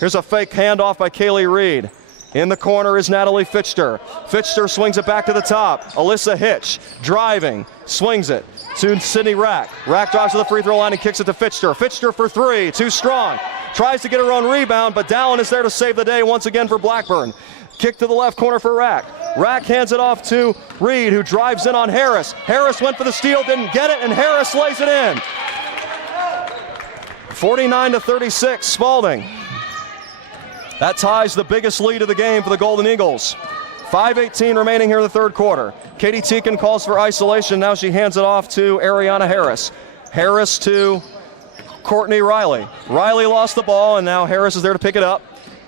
Here's a fake handoff by Kaylee Reed. In the corner is Natalie Fitchter. Fitchter swings it back to the top. Alyssa Hitch driving, swings it to Sydney Rack. Rack drives to the free throw line and kicks it to Fitchter. Fitchter for three, too strong. Tries to get her own rebound, but Dowland is there to save the day once again for Blackburn. Kick to the left corner for Rack. Rack hands it off to Reed, who drives in on Harris. Harris went for the steal, didn't get it, and Harris lays it in. 49-36, Spalding. That ties the biggest lead of the game for the Golden Eagles. 5:18 remaining here in the third quarter. Katie Teakin calls for isolation. Now she hands it off to Ariana Harris. Harris to Courtney Riley. Riley lost the ball, and now Harris is there to pick it up.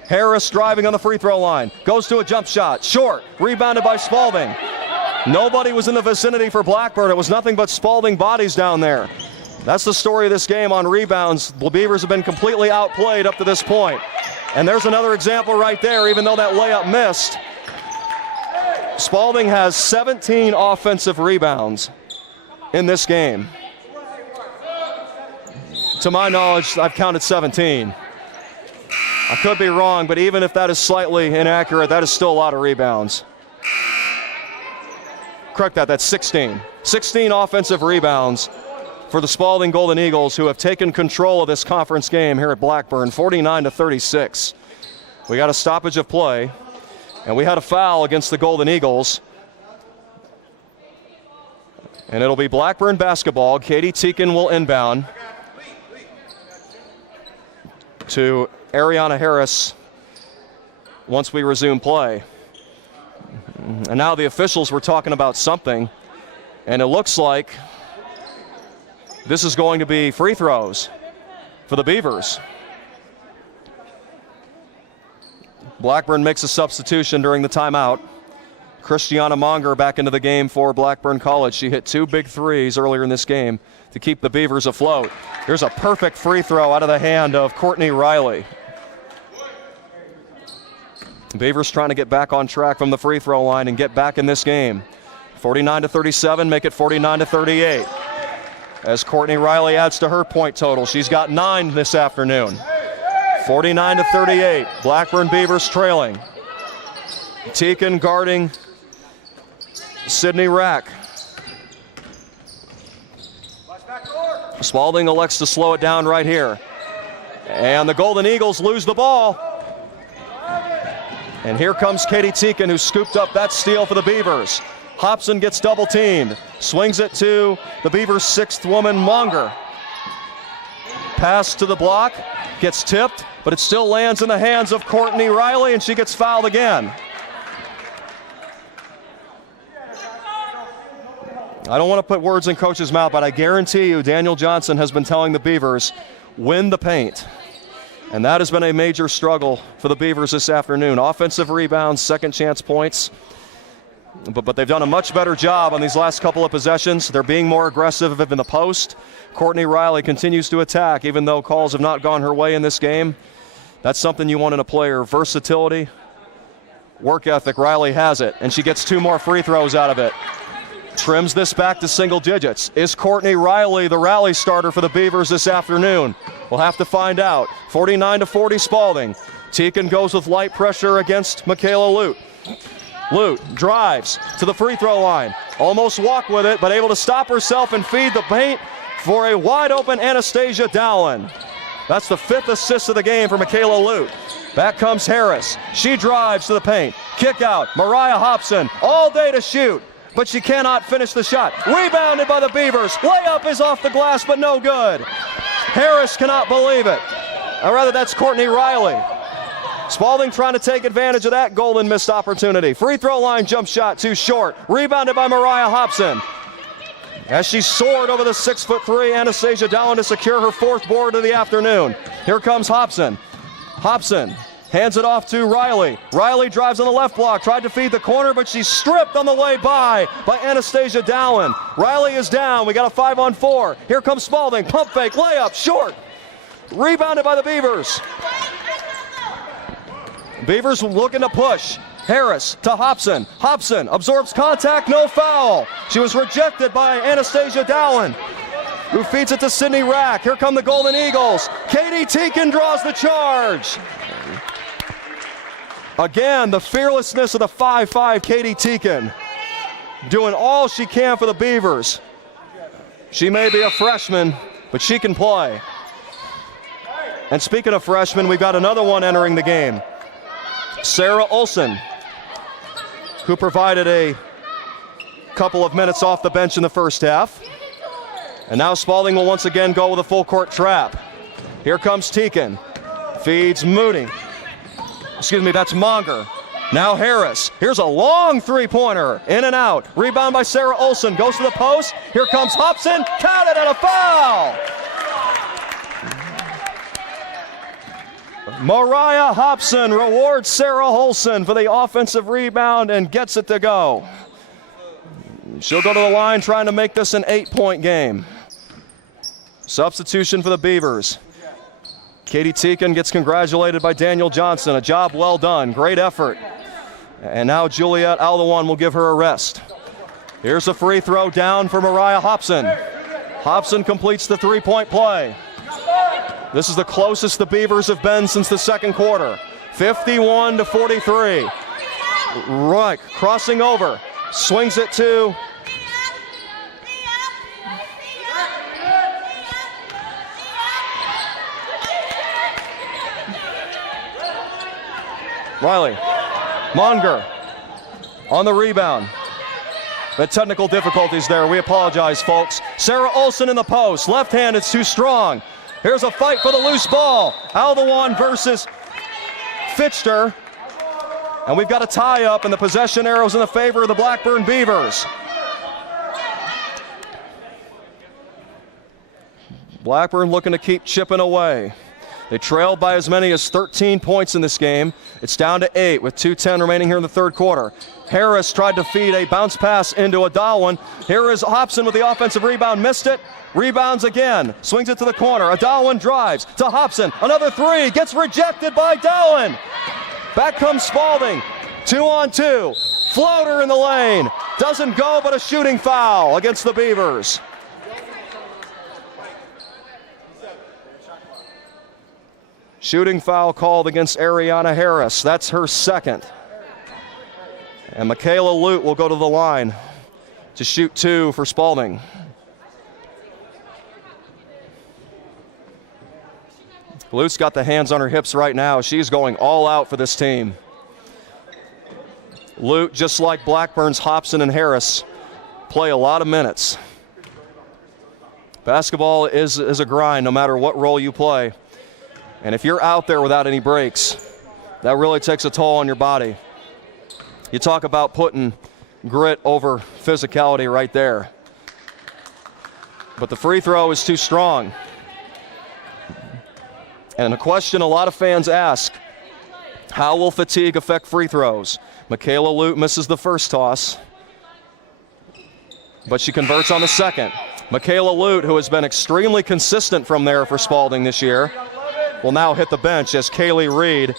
Harris driving on the free throw line. Goes to a jump shot. Short. Rebounded by Spalding. Nobody was in the vicinity for Blackburn. It was nothing but Spalding bodies down there. That's the story of this game on rebounds. The Beavers have been completely outplayed up to this point. And there's another example right there, even though that layup missed. Spalding has 17 offensive rebounds in this game. To my knowledge, I've counted 17. I could be wrong, but even if that is slightly inaccurate, that is still a lot of rebounds. Correct that, that's 16. 16 offensive rebounds for the Spalding Golden Eagles, who have taken control of this conference game here at Blackburn, 49-36. We got a stoppage of play, and we had a foul against the Golden Eagles. And it'll be Blackburn basketball. Katie Teakin will inbound to Ariana Harris once we resume play. And now the officials were talking about something, and it looks like this is going to be free throws for the Beavers. Blackburn makes a substitution during the timeout. Christiana Monger back into the game for Blackburn College. She hit 2 big threes earlier in this game to keep the Beavers afloat. Here's a perfect free throw out of the hand of Courtney Riley. Beavers trying to get back on track from the free throw line and get back in this game. 49-37, make it 49-38. As Courtney Riley adds to her point total. She's got 9 this afternoon. 49-38, Blackburn Beavers trailing. Teakin guarding Sydney Rack. Spalding elects to slow it down right here. And the Golden Eagles lose the ball. And here comes Katie Teakin, who scooped up that steal for the Beavers. Hobson gets double teamed. Swings it to the Beavers' 6th woman, Monger. Pass to the block, gets tipped, but it still lands in the hands of Courtney Riley, and she gets fouled again. I don't want to put words in Coach's mouth, but I guarantee you Daniel Johnson has been telling the Beavers, win the paint. And that has been a major struggle for the Beavers this afternoon. Offensive rebounds, second chance points. But they've done a much better job on these last couple of possessions. They're being more aggressive in the post. Courtney Riley continues to attack, even though calls have not gone her way in this game. That's something you want in a player. Versatility, work ethic. Riley has it, and she gets 2 more free throws out of it. Trims this back to single digits. Is Courtney Riley the rally starter for the Beavers this afternoon? We'll have to find out. 49-40 Spalding. Teakin goes with light pressure against Michaela Lute. Lute drives to the free throw line. Almost walked with it, but able to stop herself and feed the paint for a wide open Anastasia Dowling. That's the 5th assist of the game for Michaela Lute. Back comes Harris. She drives to the paint. Kick out. Mariah Hobson all day to shoot, but she cannot finish the shot. Rebounded by the Beavers. Layup is off the glass, but no good. Harris cannot believe it. Or rather, that's Courtney Riley. Spalding trying to take advantage of that golden missed opportunity. Free throw line jump shot too short. Rebounded by Mariah Hobson. As she soared over the 6'3", Anastasia Dowling to secure her 4th board of the afternoon. Here comes Hobson. Hobson hands it off to Riley. Riley drives on the left block, tried to feed the corner, but she's stripped on the way by Anastasia Dowling. Riley is down. We got a 5-on-4. Here comes Spalding. Pump fake, layup, short. Rebounded by the Beavers. Beavers looking to push. Harris to Hobson. Hobson absorbs contact, no foul. She was rejected by Anastasia Dowling, who feeds it to Sydney Rack. Here come the Golden Eagles. Katie Teakin draws the charge. Again, the fearlessness of the 5'5" Katie Teakin, doing all she can for the Beavers. She may be a freshman, but she can play. And speaking of freshmen, we've got another one entering the game. Sarah Olson, who provided a couple of minutes off the bench in the first half. And now Spalding will once again go with a full court trap. Here comes Teakin. Feeds Mooney. Excuse me, that's Monger. Now Harris. Here's a long three-pointer. In and out. Rebound by Sarah Olson. Goes to the post. Here comes Hobson. Counted and a foul. Mariah Hobson rewards Sarah Olson for the offensive rebound and gets it to go. She'll go to the line trying to make this an 8-point game. Substitution for the Beavers. Katie Teakin gets congratulated by Daniel Johnson. A job well done. Great effort. And now Juliet Aldewan will give her a rest. Here's a free throw down for Mariah Hobson. Hobson completes the three-point play. This is the closest the Beavers have been since the second quarter. 51-43. Right, crossing over. Swings it to Riley. Monger on the rebound. The technical difficulties there. We apologize, folks. Sarah Olson in the post. Left hand, it's too strong. Here's a fight for the loose ball. Aldewan versus Fitchter. And we've got a tie-up, and the possession arrows in the favor of the Blackburn Beavers. Blackburn looking to keep chipping away. They trailed by as many as 13 points in this game. It's down to 8 with 2:10 remaining here in the third quarter. Harris tried to feed a bounce pass into Adalwin. Here is Hobson with the offensive rebound, missed it. Rebounds again, swings it to the corner. Adalwin drives to Hobson. Another three, gets rejected by Adalwin. Back comes Spalding, 2-on-2. Floater in the lane, doesn't go, but a shooting foul against the Beavers. Shooting foul called against Ariana Harris. That's her second. And Michaela Lute will go to the line to shoot 2 for Spalding. Lute's got the hands on her hips right now. She's going all out for this team. Lute, just like Blackburn's Hobson and Harris, play a lot of minutes. Basketball is a grind no matter what role you play. And if you're out there without any breaks, that really takes a toll on your body. You talk about putting grit over physicality right there. but the free throw is too strong. And a question a lot of fans ask, how will fatigue affect free throws? Michaela Lute misses the first toss, but she converts on the second. Michaela Lute, who has been extremely consistent from there for Spalding this year, will now hit the bench as Kaylee Reed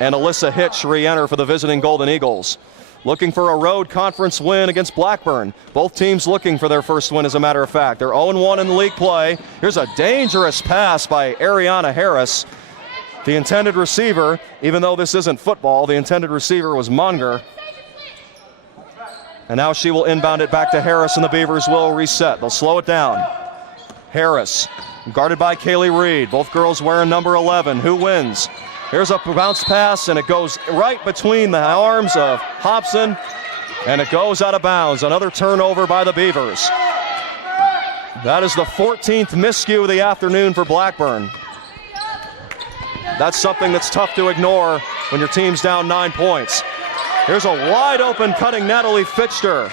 and Alyssa Hitch re-enter for the visiting Golden Eagles. Looking for a road conference win against Blackburn. Both teams looking for their first win, as a matter of fact. They're 0-1 in the league play. Here's a dangerous pass by Ariana Harris. The intended receiver, even though this isn't football, the intended receiver was Munger. And now she will inbound it back to Harris, and the Beavers will reset. They'll slow it down. Harris, guarded by Kaylee Reed. Both girls wearing number 11. Who wins? Here's a bounce pass, and it goes right between the arms of Hobson, and it goes out of bounds. Another turnover by the Beavers. That is the 14th miscue of the afternoon for Blackburn. That's something that's tough to ignore when your team's down 9 points. Here's a wide open cutting Natalie Fichter,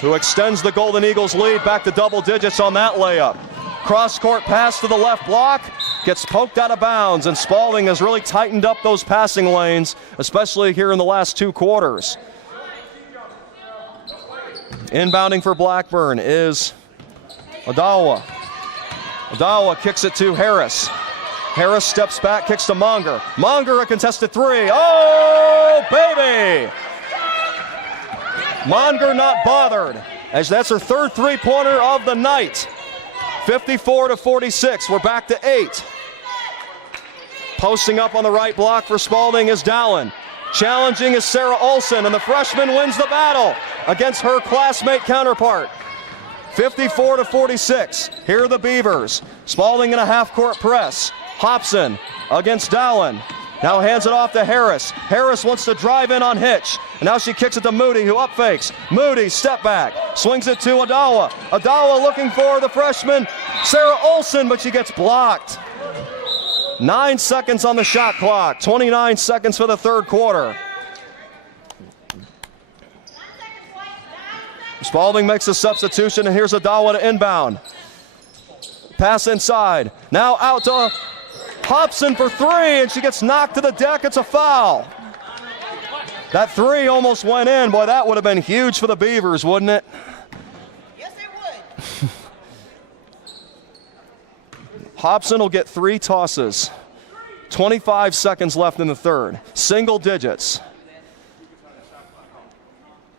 who extends the Golden Eagles lead back to double digits on that layup. Cross-court pass to the left block, gets poked out of bounds, and Spalding has really tightened up those passing lanes, especially here in the last 2 quarters. Inbounding for Blackburn is Odawa. Odawa kicks it to Harris. Harris steps back, kicks to Monger. Monger, a contested three. Oh, baby! Monger not bothered, as that's her third three-pointer of the night. 54-46, we're back to 8. Posting up on the right block for Spalding is Dowling. Challenging is Sarah Olson, and the freshman wins the battle against her classmate counterpart. 54-46, here are the Beavers. Spalding in a half-court press. Hobson against Dowling. Now hands it off to Harris. Harris wants to drive in on Hitch. And now she kicks it to Moody, who up fakes. Moody, step back. Swings it to Odawa. Odawa looking for the freshman, Sarah Olson, but she gets blocked. 9 seconds on the shot clock. 29 seconds for the third quarter. Spalding makes a substitution, and here's Odawa to inbound. Pass inside. Now out to Hobson for three, and she gets knocked to the deck. It's a foul. That three almost went in. Boy, that would have been huge for the Beavers, wouldn't it? Yes, it would. Hobson will get 3 tosses. 25 seconds left in the third. Single digits.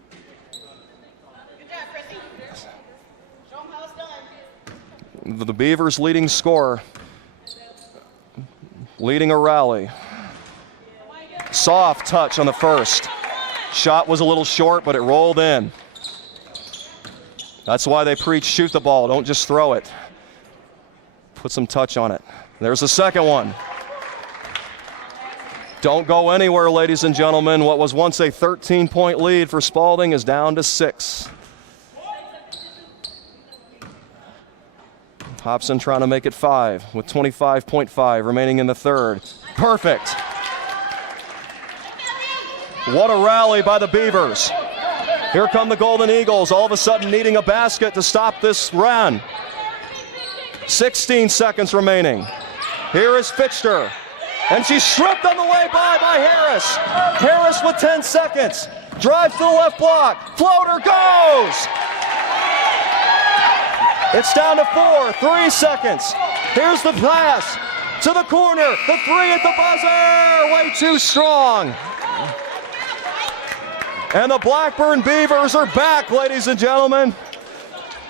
Good job, Chrissy. Show them how it's done. The Beavers' leading scorer, leading a rally. Soft touch on the first. Shot was a little short, but it rolled in. That's why they preach shoot the ball, don't just throw it. Put some touch on it. There's the second one. Don't go anywhere, ladies and gentlemen. What was once a 13-point lead for Spalding is down to 6. Hobson trying to make it 5 with 25.5 remaining in the third. Perfect. What a rally by the Beavers. Here come the Golden Eagles, all of a sudden needing a basket to stop this run. 16 seconds remaining. Here is Fichter, and she's stripped on the way by Harris. Harris with 10 seconds. Drives to the left block. Floater goes. It's down to 4, 3 seconds. Here's the pass to the corner. The three at the buzzer, way too strong. And the Blackburn Beavers are back, ladies and gentlemen.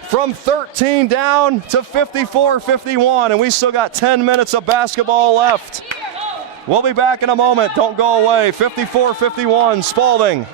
From 13 down to 54-51, and we still got 10 minutes of basketball left. We'll be back in a moment. Don't go away. 54-51, Spalding.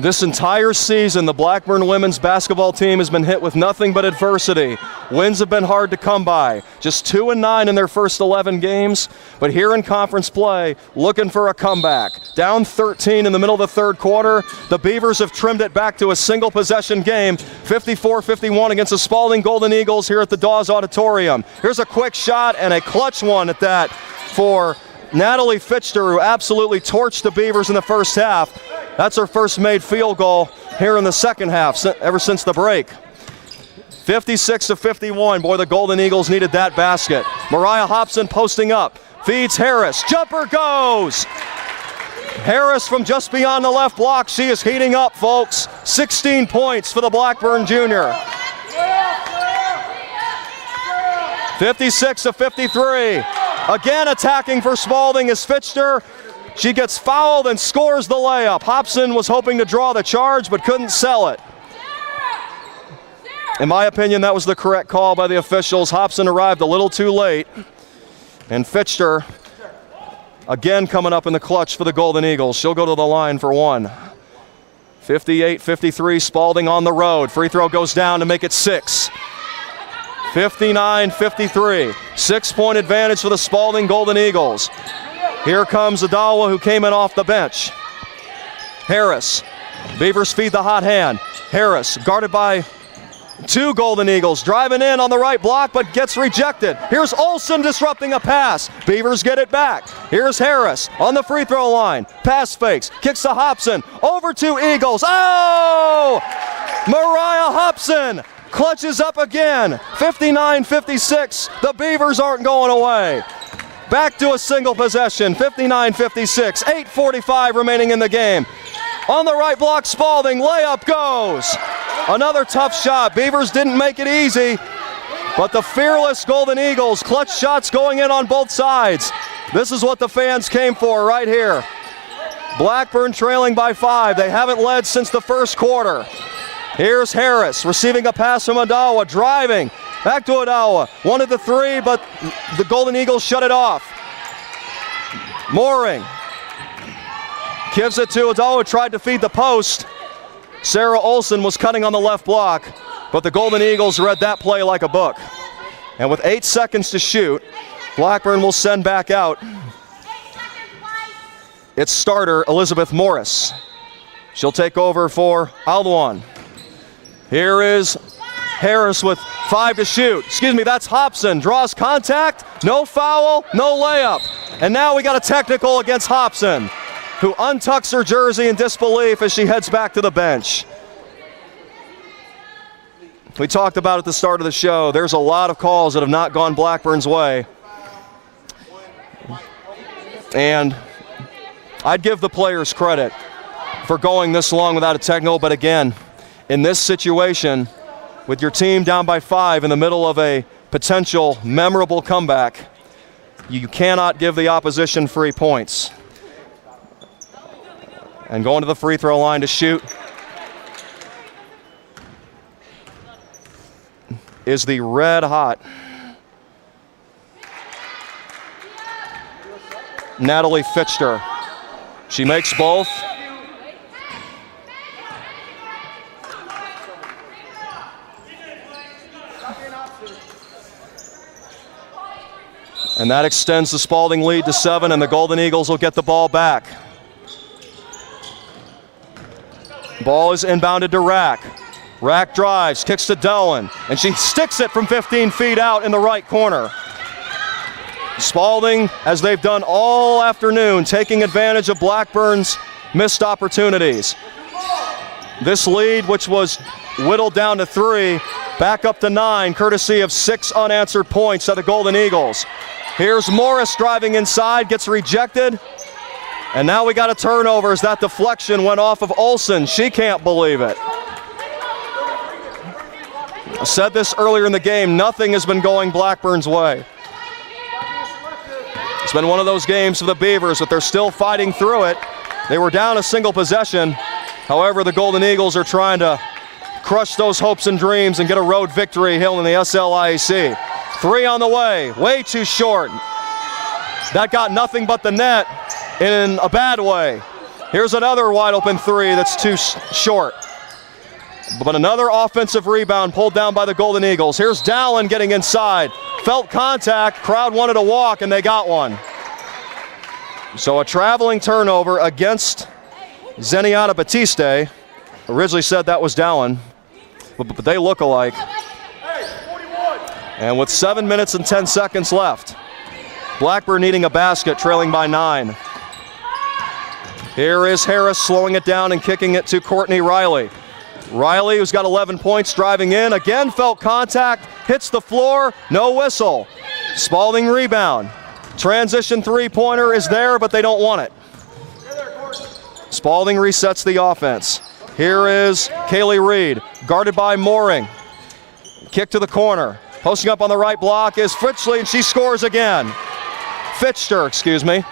This entire season, the Blackburn women's basketball team has been hit with nothing but adversity. Wins have been hard to come by. Just 2-9 in their first 11 games, but here in conference play, looking for a comeback. Down 13 in the middle of the third quarter, the Beavers have trimmed it back to a single possession game, 54-51 against the Spalding Golden Eagles here at the Dawes Auditorium. Here's a quick shot and a clutch one at that for Natalie Fitchter, who absolutely torched the Beavers in the first half. That's her first made field goal here in the second half, ever since the break. 56-51, boy, the Golden Eagles needed that basket. Mariah Hobson posting up, feeds Harris, jumper goes! Harris from just beyond the left block, she is heating up, folks. 16 points for the Blackburn junior. 56-53. Again attacking for Spalding is Fitchter. She gets fouled and scores the layup. Hobson was hoping to draw the charge but couldn't sell it. In my opinion, that was the correct call by the officials. Hobson arrived a little too late. And Fitchter again coming up in the clutch for the Golden Eagles. She'll go to the line for one. 58-53, Spalding on the road. Free throw goes down to make it 6. 59-53, 6-point advantage for the Spalding Golden Eagles. Here comes Adawa, who came in off the bench. Harris, Beavers feed the hot hand. Harris guarded by two Golden Eagles, driving in on the right block but gets rejected. Here's Olsen disrupting a pass. Beavers get it back. Here's Harris on the free throw line. Pass fakes, kicks to Hobson, over to Eagles. Oh! Mariah Hobson clutches up again. 59-56, the Beavers aren't going away. Back to a single possession, 59-56, 8:45 remaining in the game. On the right block, Spalding, layup goes. Another tough shot. Beavers didn't make it easy, but the fearless Golden Eagles, clutch shots going in on both sides. This is what the fans came for right here. Blackburn trailing by 5. They haven't led since the first quarter. Here's Harris receiving a pass from Adawa, driving. Back to Adawa, wanted the three, but the Golden Eagles shut it off. Mooring gives it to Adawa, tried to feed the post. Sarah Olsen was cutting on the left block, but the Golden Eagles read that play like a book. And with 8 seconds to shoot, Blackburn will send back out its starter, Elizabeth Morris. She'll take over for Alduan. Here is Harris with 5 to shoot. Excuse me, that's Hobson. Draws contact, no foul, no layup. And now we got a technical against Hobson, who untucks her jersey in disbelief as she heads back to the bench. We talked about at the start of the show, there's a lot of calls that have not gone Blackburn's way. And I'd give the players credit for going this long without a technical, but again, in this situation, with your team down by 5 in the middle of a potential memorable comeback, you cannot give the opposition free points. And going to the free throw line to shoot is the red hot Natalie Fitchter. She makes both. And that extends the Spalding lead to 7, and the Golden Eagles will get the ball back. Ball is inbounded to Rack. Rack drives, kicks to Dellen, and she sticks it from 15 feet out in the right corner. Spalding, as they've done all afternoon, taking advantage of Blackburn's missed opportunities. This lead, which was whittled down to 3, back up to 9, courtesy of 6 unanswered points by the Golden Eagles. Here's Morris driving inside, gets rejected. And now we got a turnover as that deflection went off of Olsen. She can't believe it. I said this earlier in the game, nothing has been going Blackburn's way. It's been one of those games for the Beavers, but they're still fighting through it. They were down a single possession. However, the Golden Eagles are trying to crush those hopes and dreams and get a road victory here in the SLIAC. 3 on the way too short. That got nothing but the net in a bad way. Here's another wide open three that's too short. But another offensive rebound pulled down by the Golden Eagles. Here's Dallin getting inside. Felt contact, crowd wanted a walk, and they got one. So a traveling turnover against Zeniana Batiste. Originally said that was Dallin, but they look alike. And with 7 minutes and 10 seconds left, Blackburn needing a basket, trailing by 9. Here is Harris slowing it down and kicking it to Courtney Riley. Riley, who's got 11 points, driving in, again felt contact, hits the floor, no whistle. Spalding rebound. Transition three-pointer is there, but they don't want it. Spalding resets the offense. Here is Kaylee Reed, guarded by Mooring. Kick to the corner. Posting up on the right block is Fitchley, and she scores again. Fitchter, excuse me.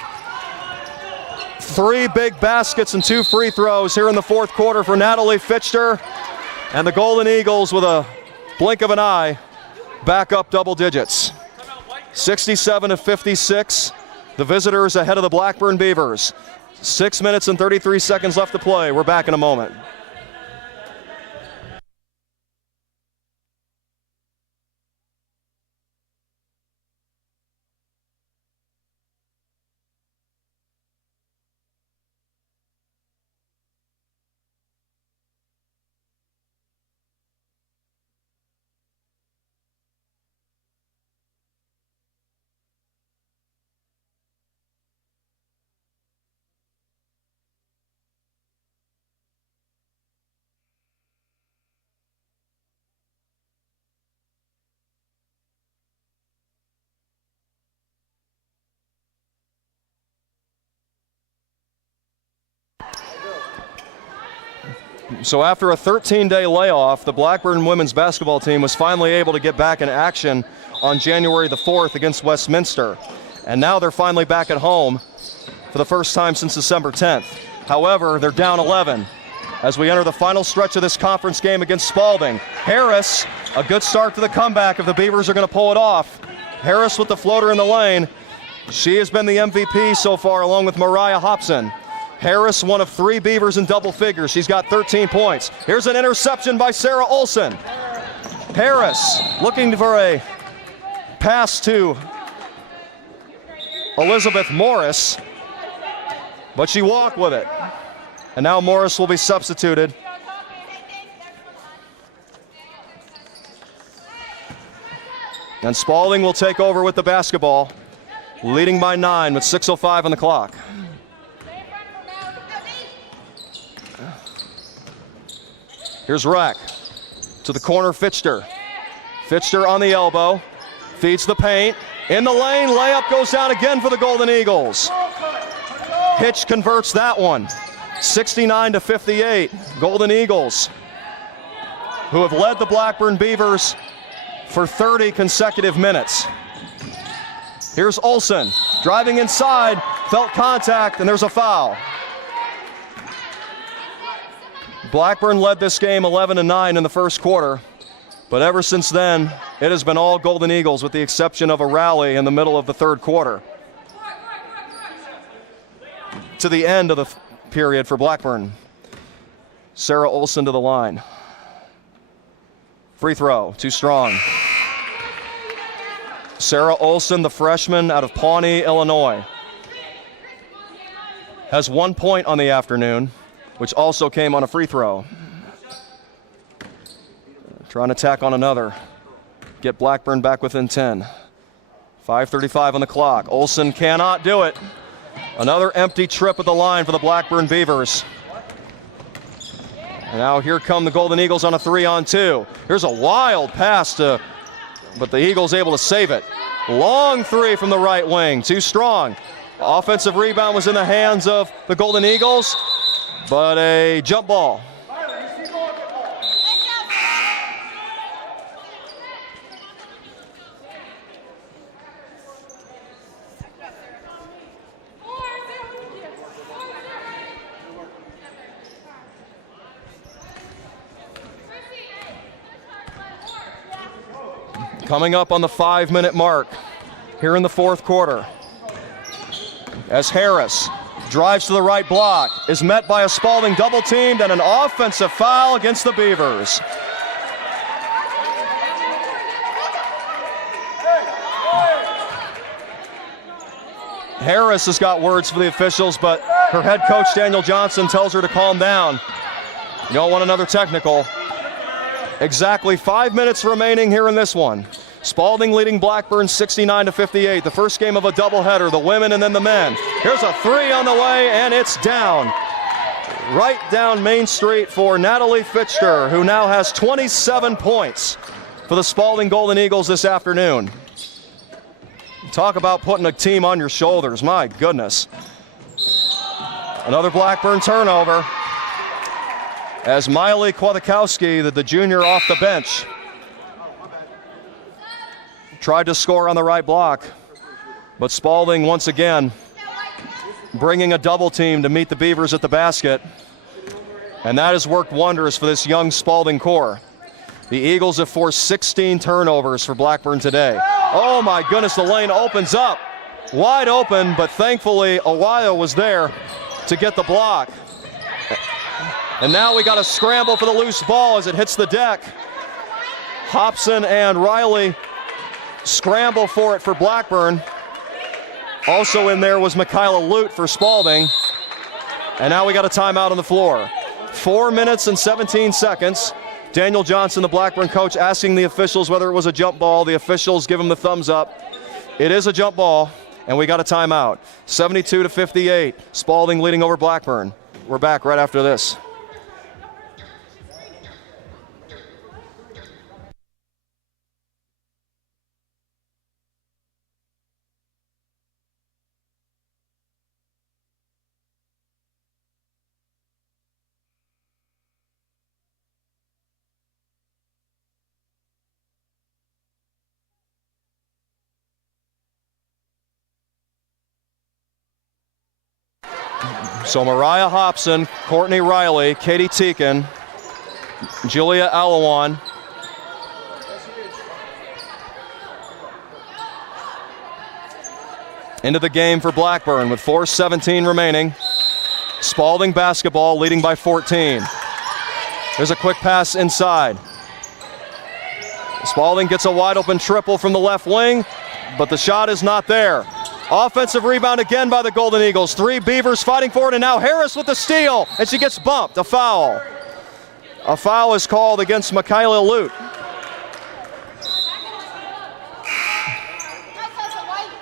3 big baskets and 2 free throws here in the fourth quarter for Natalie Fitchter. And the Golden Eagles, with a blink of an eye, back up double digits. 67-56. The visitors ahead of the Blackburn Beavers. 6 minutes and 33 seconds left to play. We're back in a moment. So after a 13-day layoff, the Blackburn women's basketball team was finally able to get back in action on January the 4th against Westminster. And now they're finally back at home for the first time since December 10th. However, they're down 11 as we enter the final stretch of this conference game against Spalding. Harris, a good start to the comeback if the Beavers are going to pull it off. Harris with the floater in the lane. She has been the MVP so far, along with Mariah Hobson. Harris, one of 3 Beavers in double figures. She's got 13 points. Here's an interception by Sarah Olson. Harris looking for a pass to Elizabeth Morris, but she walked with it. And now Morris will be substituted. And Spalding will take over with the basketball, leading by 9 with 6:05 on the clock. Here's Rack to the corner, Fitchter. Fitchter on the elbow, feeds the paint. In the lane, layup goes down again for the Golden Eagles. Hitch converts that one. 69-58, Golden Eagles, who have led the Blackburn Beavers for 30 consecutive minutes. Here's Olson, driving inside, felt contact, and there's a foul. Blackburn led this game 11-9 in the first quarter, but ever since then, it has been all Golden Eagles with the exception of a rally in the middle of the third quarter. To the end of the period for Blackburn. Sarah Olson to the line. Free throw, too strong. Sarah Olson, the freshman out of Pawnee, Illinois, has 1 point on the afternoon, which also came on a free throw. Trying to tack on another. Get Blackburn back within 10. 5:35 on the clock. Olson cannot do it. Another empty trip at the line for the Blackburn Beavers. And now here come the Golden Eagles on a 3-on-2. Here's a wild pass but the Eagles able to save it. Long three from the right wing, too strong. Offensive rebound was in the hands of the Golden Eagles, but a jump ball. Coming up on the 5-minute mark here in the fourth quarter, as Harris drives to the right block, is met by a Spalding double teamed and an offensive foul against the Beavers. Harris has got words for the officials, but her head coach, Daniel Johnson, tells her to calm down. You don't want another technical. Exactly 5 minutes remaining here in this one. Spalding leading Blackburn 69-58. The first game of a doubleheader, the women and then the men. Here's a three on the way, and it's down. Right down Main Street for Natalie Fitchter, who now has 27 points for the Spalding Golden Eagles this afternoon. Talk about putting a team on your shoulders, my goodness. Another Blackburn turnover as Miley Kwiatkowski, the junior off the bench, tried to score on the right block, but Spalding once again bringing a double team to meet the Beavers at the basket, and that has worked wonders for this young Spalding core. The Eagles have forced 16 turnovers for Blackburn today. Oh my goodness, the lane opens up. Wide open, but thankfully Awayo was there to get the block. And now we got a scramble for the loose ball as it hits the deck. Hobson and Riley scramble for it for Blackburn. Also in there was Michaela Lute for Spalding. And now we got a timeout on the floor. 4 minutes and 17 seconds. Daniel Johnson, the Blackburn coach, asking the officials whether it was a jump ball. The officials give him the thumbs up. It is a jump ball, and we got a timeout. 72-58, Spalding leading over Blackburn. We're back right after this. So Mariah Hobson, Courtney Riley, Katie Teakin, Julia Alawan, into the game for Blackburn with 4:17 remaining. Spalding basketball leading by 14. There's a quick pass inside. Spalding gets a wide open triple from the left wing, but the shot is not there. Offensive rebound again by the Golden Eagles. 3 Beavers fighting for it, and now Harris with the steal, and she gets bumped, a foul. A foul is called against Michaela Lute.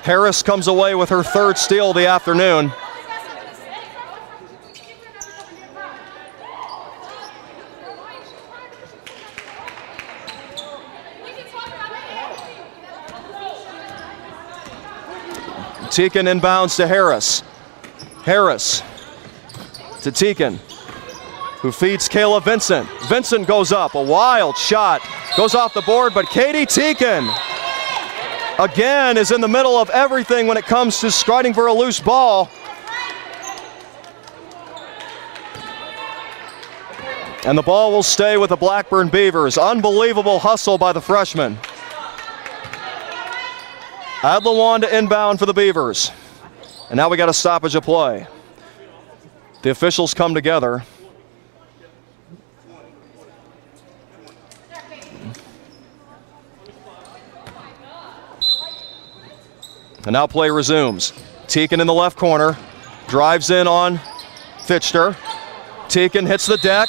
Harris comes away with her 3rd steal of the afternoon. Teakin inbounds to Harris. Harris to Teakin, who feeds Kayla Vincent. Vincent goes up, a wild shot, goes off the board, but Katie Teakin again is in the middle of everything when it comes to striding for a loose ball. And the ball will stay with the Blackburn Beavers. Unbelievable hustle by the freshman. Adlawan to inbound for the Beavers. And now we got a stoppage of play. The officials come together. And now play resumes. Teakin in the left corner, drives in on Fitchter. Teakin hits the deck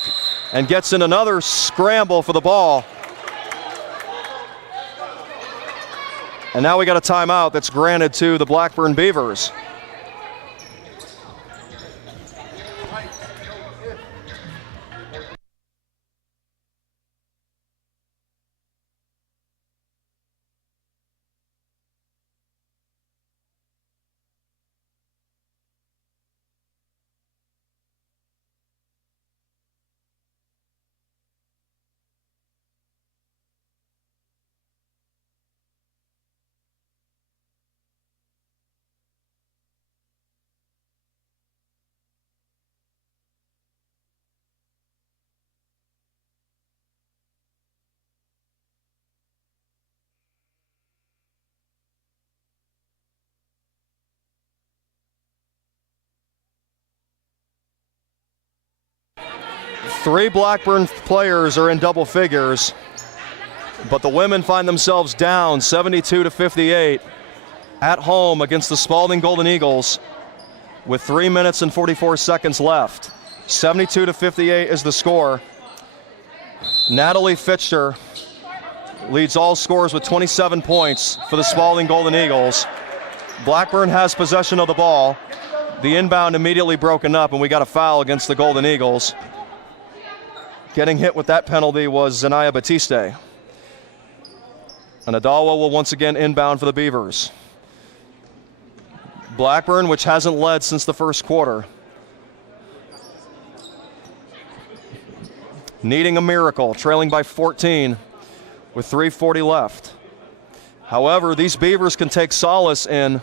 and gets in another scramble for the ball. And now we got a timeout that's granted to the Blackburn Beavers. 3 Blackburn players are in double figures, but the women find themselves down 72-58 at home against the Spalding Golden Eagles with 3 minutes and 44 seconds left. 72-58 is the score. Natalie Fitcher leads all scorers with 27 points for the Spalding Golden Eagles. Blackburn has possession of the ball. The inbound immediately broken up, and we got a foul against the Golden Eagles. Getting hit with that penalty was Zania Batiste. And Adawa will once again inbound for the Beavers. Blackburn, which hasn't led since the first quarter, needing a miracle, trailing by 14 with 3:40 left. However, these Beavers can take solace in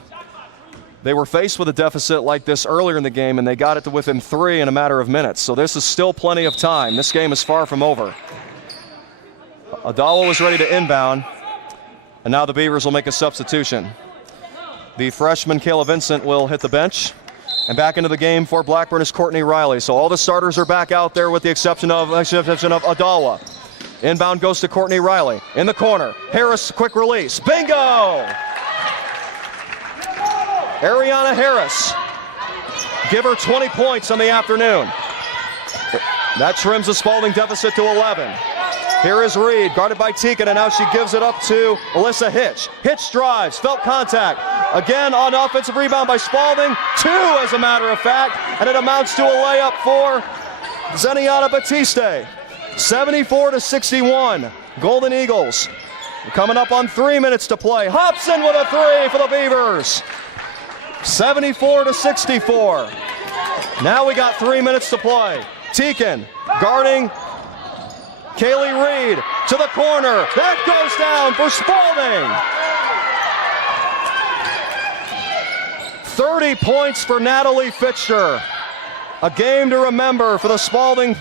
they were faced with a deficit like this earlier in the game, and they got it to within 3 in a matter of minutes. So this is still plenty of time. This game is far from over. Adawa was ready to inbound, and now the Beavers will make a substitution. The freshman Kayla Vincent will hit the bench, and back into the game for Blackburn is Courtney Riley. So all the starters are back out there with the exception of Adawa. Inbound goes to Courtney Riley. In the corner, Harris, quick release. Bingo! Ariana Harris, give her 20 points on the afternoon. That trims the Spalding deficit to 11. Here is Reed, guarded by Teakin, and now she gives it up to Alyssa Hitch. Hitch drives, felt contact. Again on offensive rebound by Spalding. 2 as a matter of fact, and it amounts to a layup for Zeniana Batiste. 74-61, Golden Eagles. Coming up on 3 minutes to play. Hobson with a 3 for the Beavers. 74-64. Now we got 3 minutes to play. Teakin guarding Kaylee Reed to the corner. That goes down for Spalding. 30 points for Natalie Fitcher. A game to remember for the Spalding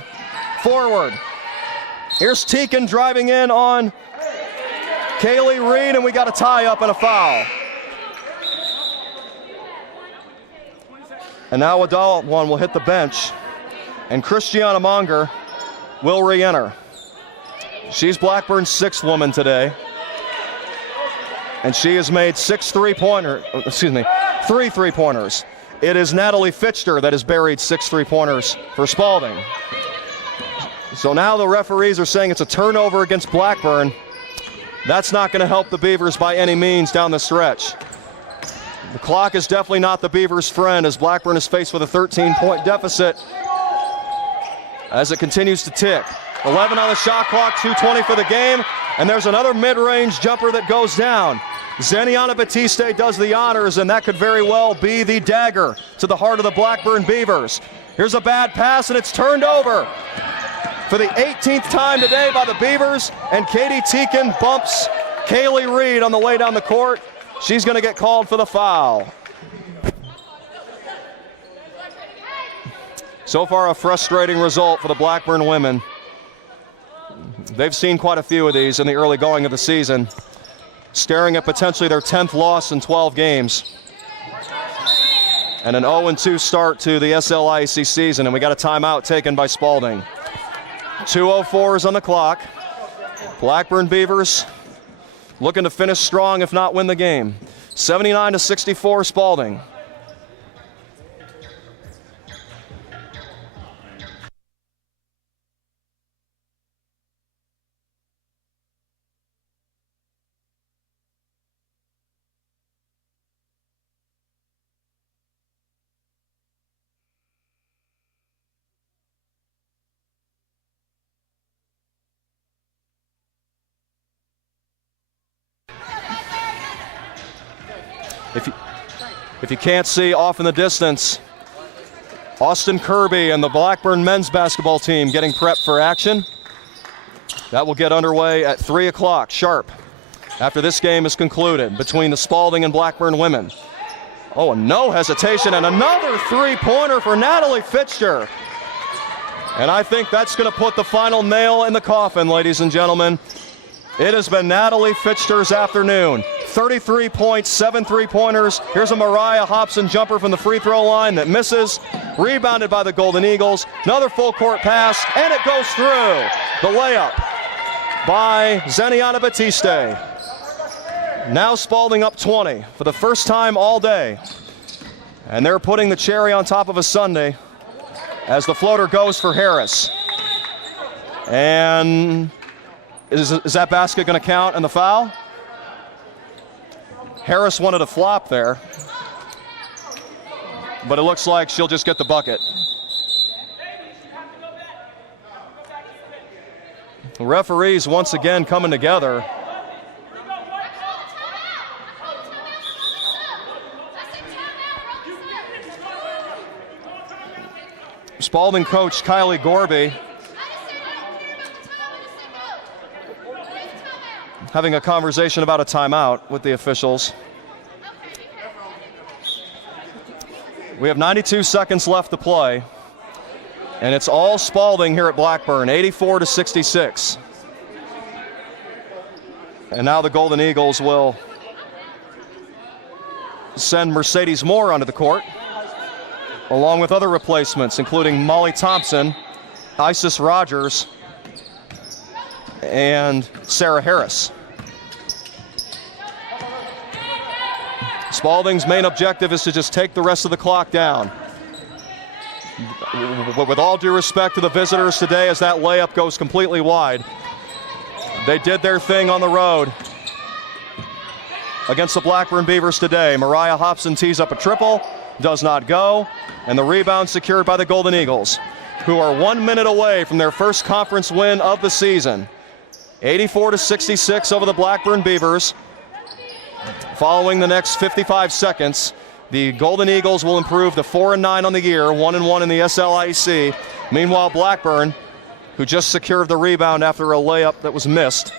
forward. Here's Teakin driving in on Kaylee Reed, and we got a tie-up and a foul. And now Adawa will hit the bench, and Christiana Monger will re-enter. She's Blackburn's 6th woman today, and she has made 3 3-pointers. It is Natalie Fitcher that has buried 6 3-pointers for Spalding. So now the referees are saying it's a turnover against Blackburn. That's not going to help the Beavers by any means down the stretch. The clock is definitely not the Beavers' friend as Blackburn is faced with a 13-point deficit as it continues to tick. 11 on the shot clock, 2:20 for the game, and there's another mid-range jumper that goes down. Zeniana Batiste does the honors, and that could very well be the dagger to the heart of the Blackburn Beavers. Here's a bad pass, and it's turned over for the 18th time today by the Beavers, and Katie Teakin bumps Kaylee Reed on the way down the court. She's going to get called for the foul. So far, a frustrating result for the Blackburn women. They've seen quite a few of these in the early going of the season, staring at potentially their 10th loss in 12 games. And an 0-2 start to the SLIAC season, and we got a timeout taken by Spalding. 2:04 is on the clock. Blackburn Beavers looking to finish strong, if not win the game. 79-64 Spalding. If you can't see off in the distance, Austin Kirby and the Blackburn men's basketball team getting prepped for action. That will get underway at 3 o'clock sharp after this game is concluded between the Spalding and Blackburn women. Oh, and no hesitation, and another 3-pointer for Natalie Fitcher. And I think that's going to put the final nail in the coffin, ladies and gentlemen. It has been Natalie Fitcher's afternoon. 33 points, 7 three-pointers. Here's a Mariah Hobson jumper from the free throw line that misses. Rebounded by the Golden Eagles. Another full court pass, and it goes through. The layup by Zeniana Batiste. Now Spalding up 20 for the first time all day. And they're putting the cherry on top of a sundae as the floater goes for Harris. And is that basket going to count and the foul? Harris wanted a flop there, but it looks like she'll just get the bucket. The referees once again coming together. Spalding coach Kylie Gorby having a conversation about a timeout with the officials. We have 92 seconds left to play, and it's all Spalding here at Blackburn, 84-66. And now the Golden Eagles will send Mercedes Moore onto the court, along with other replacements, including Molly Thompson, Isis Rogers, and Sarah Harris. Spalding's main objective is to just take the rest of the clock down. With all due respect to the visitors today, as that layup goes completely wide, they did their thing on the road against the Blackburn Beavers today. Mariah Hobson tees up a triple, does not go, and the rebound secured by the Golden Eagles, who are 1 minute away from their first conference win of the season. 84-66 over the Blackburn Beavers. Following the next 55 seconds, the Golden Eagles will improve to 4-9 on the year, 1-1 in the SLIC. Meanwhile, Blackburn, who just secured the rebound after a layup that was missed,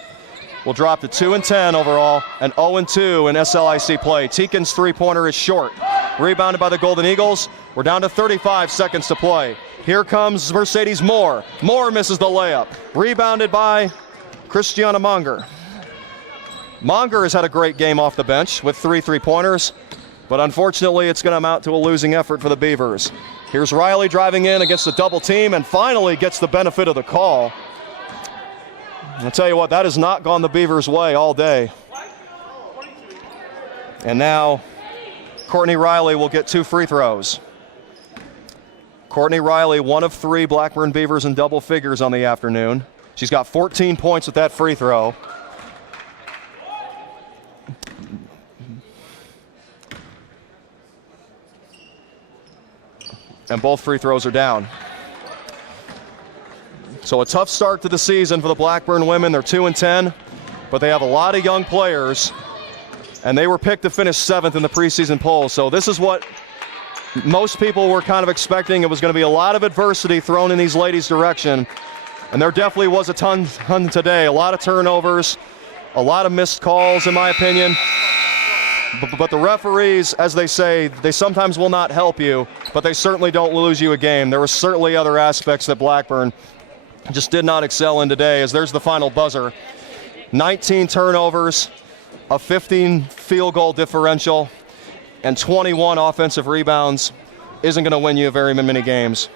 will drop to 2-10 overall and 0-2 in SLIC play. Teakin's three-pointer is short. Rebounded by the Golden Eagles. We're down to 35 seconds to play. Here comes Mercedes Moore. Moore misses the layup. Rebounded by Christiana Monger. Monger has had a great game off the bench with 3 three-pointers, but unfortunately it's going to amount to a losing effort for the Beavers. Here's Riley driving in against the double team and finally gets the benefit of the call. I'll tell you what, that has not gone the Beavers' way all day. And now Courtney Riley will get 2 free throws. Courtney Riley, 1 of 3 Blackburn Beavers in double figures on the afternoon. She's got 14 points with that free throw. And both free throws are down. So a tough start to the season for the Blackburn women. They're 2-10, but they have a lot of young players, and they were picked to finish 7th in the preseason poll. So this is what most people were kind of expecting. It was going to be a lot of adversity thrown in these ladies' direction, and there definitely was a ton today. A lot of turnovers, a lot of missed calls, in my opinion. But the referees, as they say, they sometimes will not help you, but they certainly don't lose you a game. There were certainly other aspects that Blackburn just did not excel in today, as there's the final buzzer. 19 turnovers, a 15 field goal differential, and 21 offensive rebounds isn't going to win you very many games.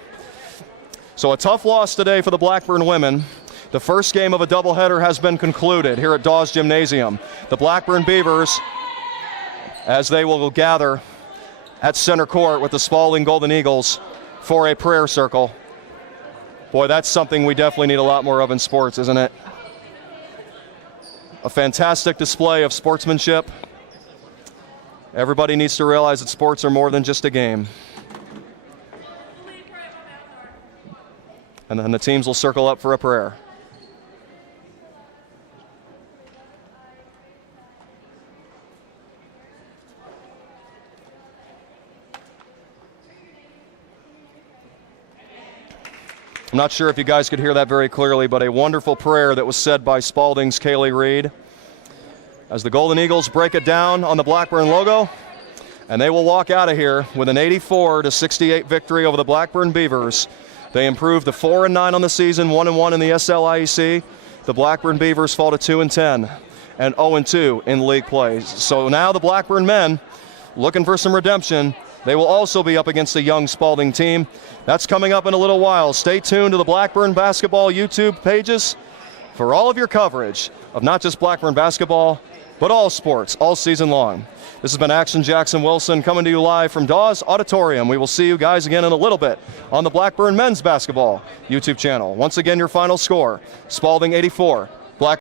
So a tough loss today for the Blackburn women. The first game of a doubleheader has been concluded here at Dawes Gymnasium. The Blackburn Beavers, as they will gather at center court with the Spalding Golden Eagles for a prayer circle. Boy, that's something we definitely need a lot more of in sports, isn't it? A fantastic display of sportsmanship. Everybody needs to realize that sports are more than just a game. And then the teams will circle up for a prayer. I'm not sure if you guys could hear that very clearly, but a wonderful prayer that was said by Spalding's Kaylee Reed. As the Golden Eagles break it down on the Blackburn logo, and they will walk out of here with an 84-68 victory over the Blackburn Beavers. They improve to 4-9 on the season, 1-1 in the SLIEC. The Blackburn Beavers fall to 2-10. and 0-2 in league play. So now the Blackburn men looking for some redemption. They will also be up against a young Spalding team. That's coming up in a little while. Stay tuned to the Blackburn basketball YouTube pages for all of your coverage of not just Blackburn basketball, but all sports, all season long. This has been Action Jackson Wilson coming to you live from Dawes Auditorium. We will see you guys again in a little bit on the Blackburn men's basketball YouTube channel. Once again, your final score, Spalding 84,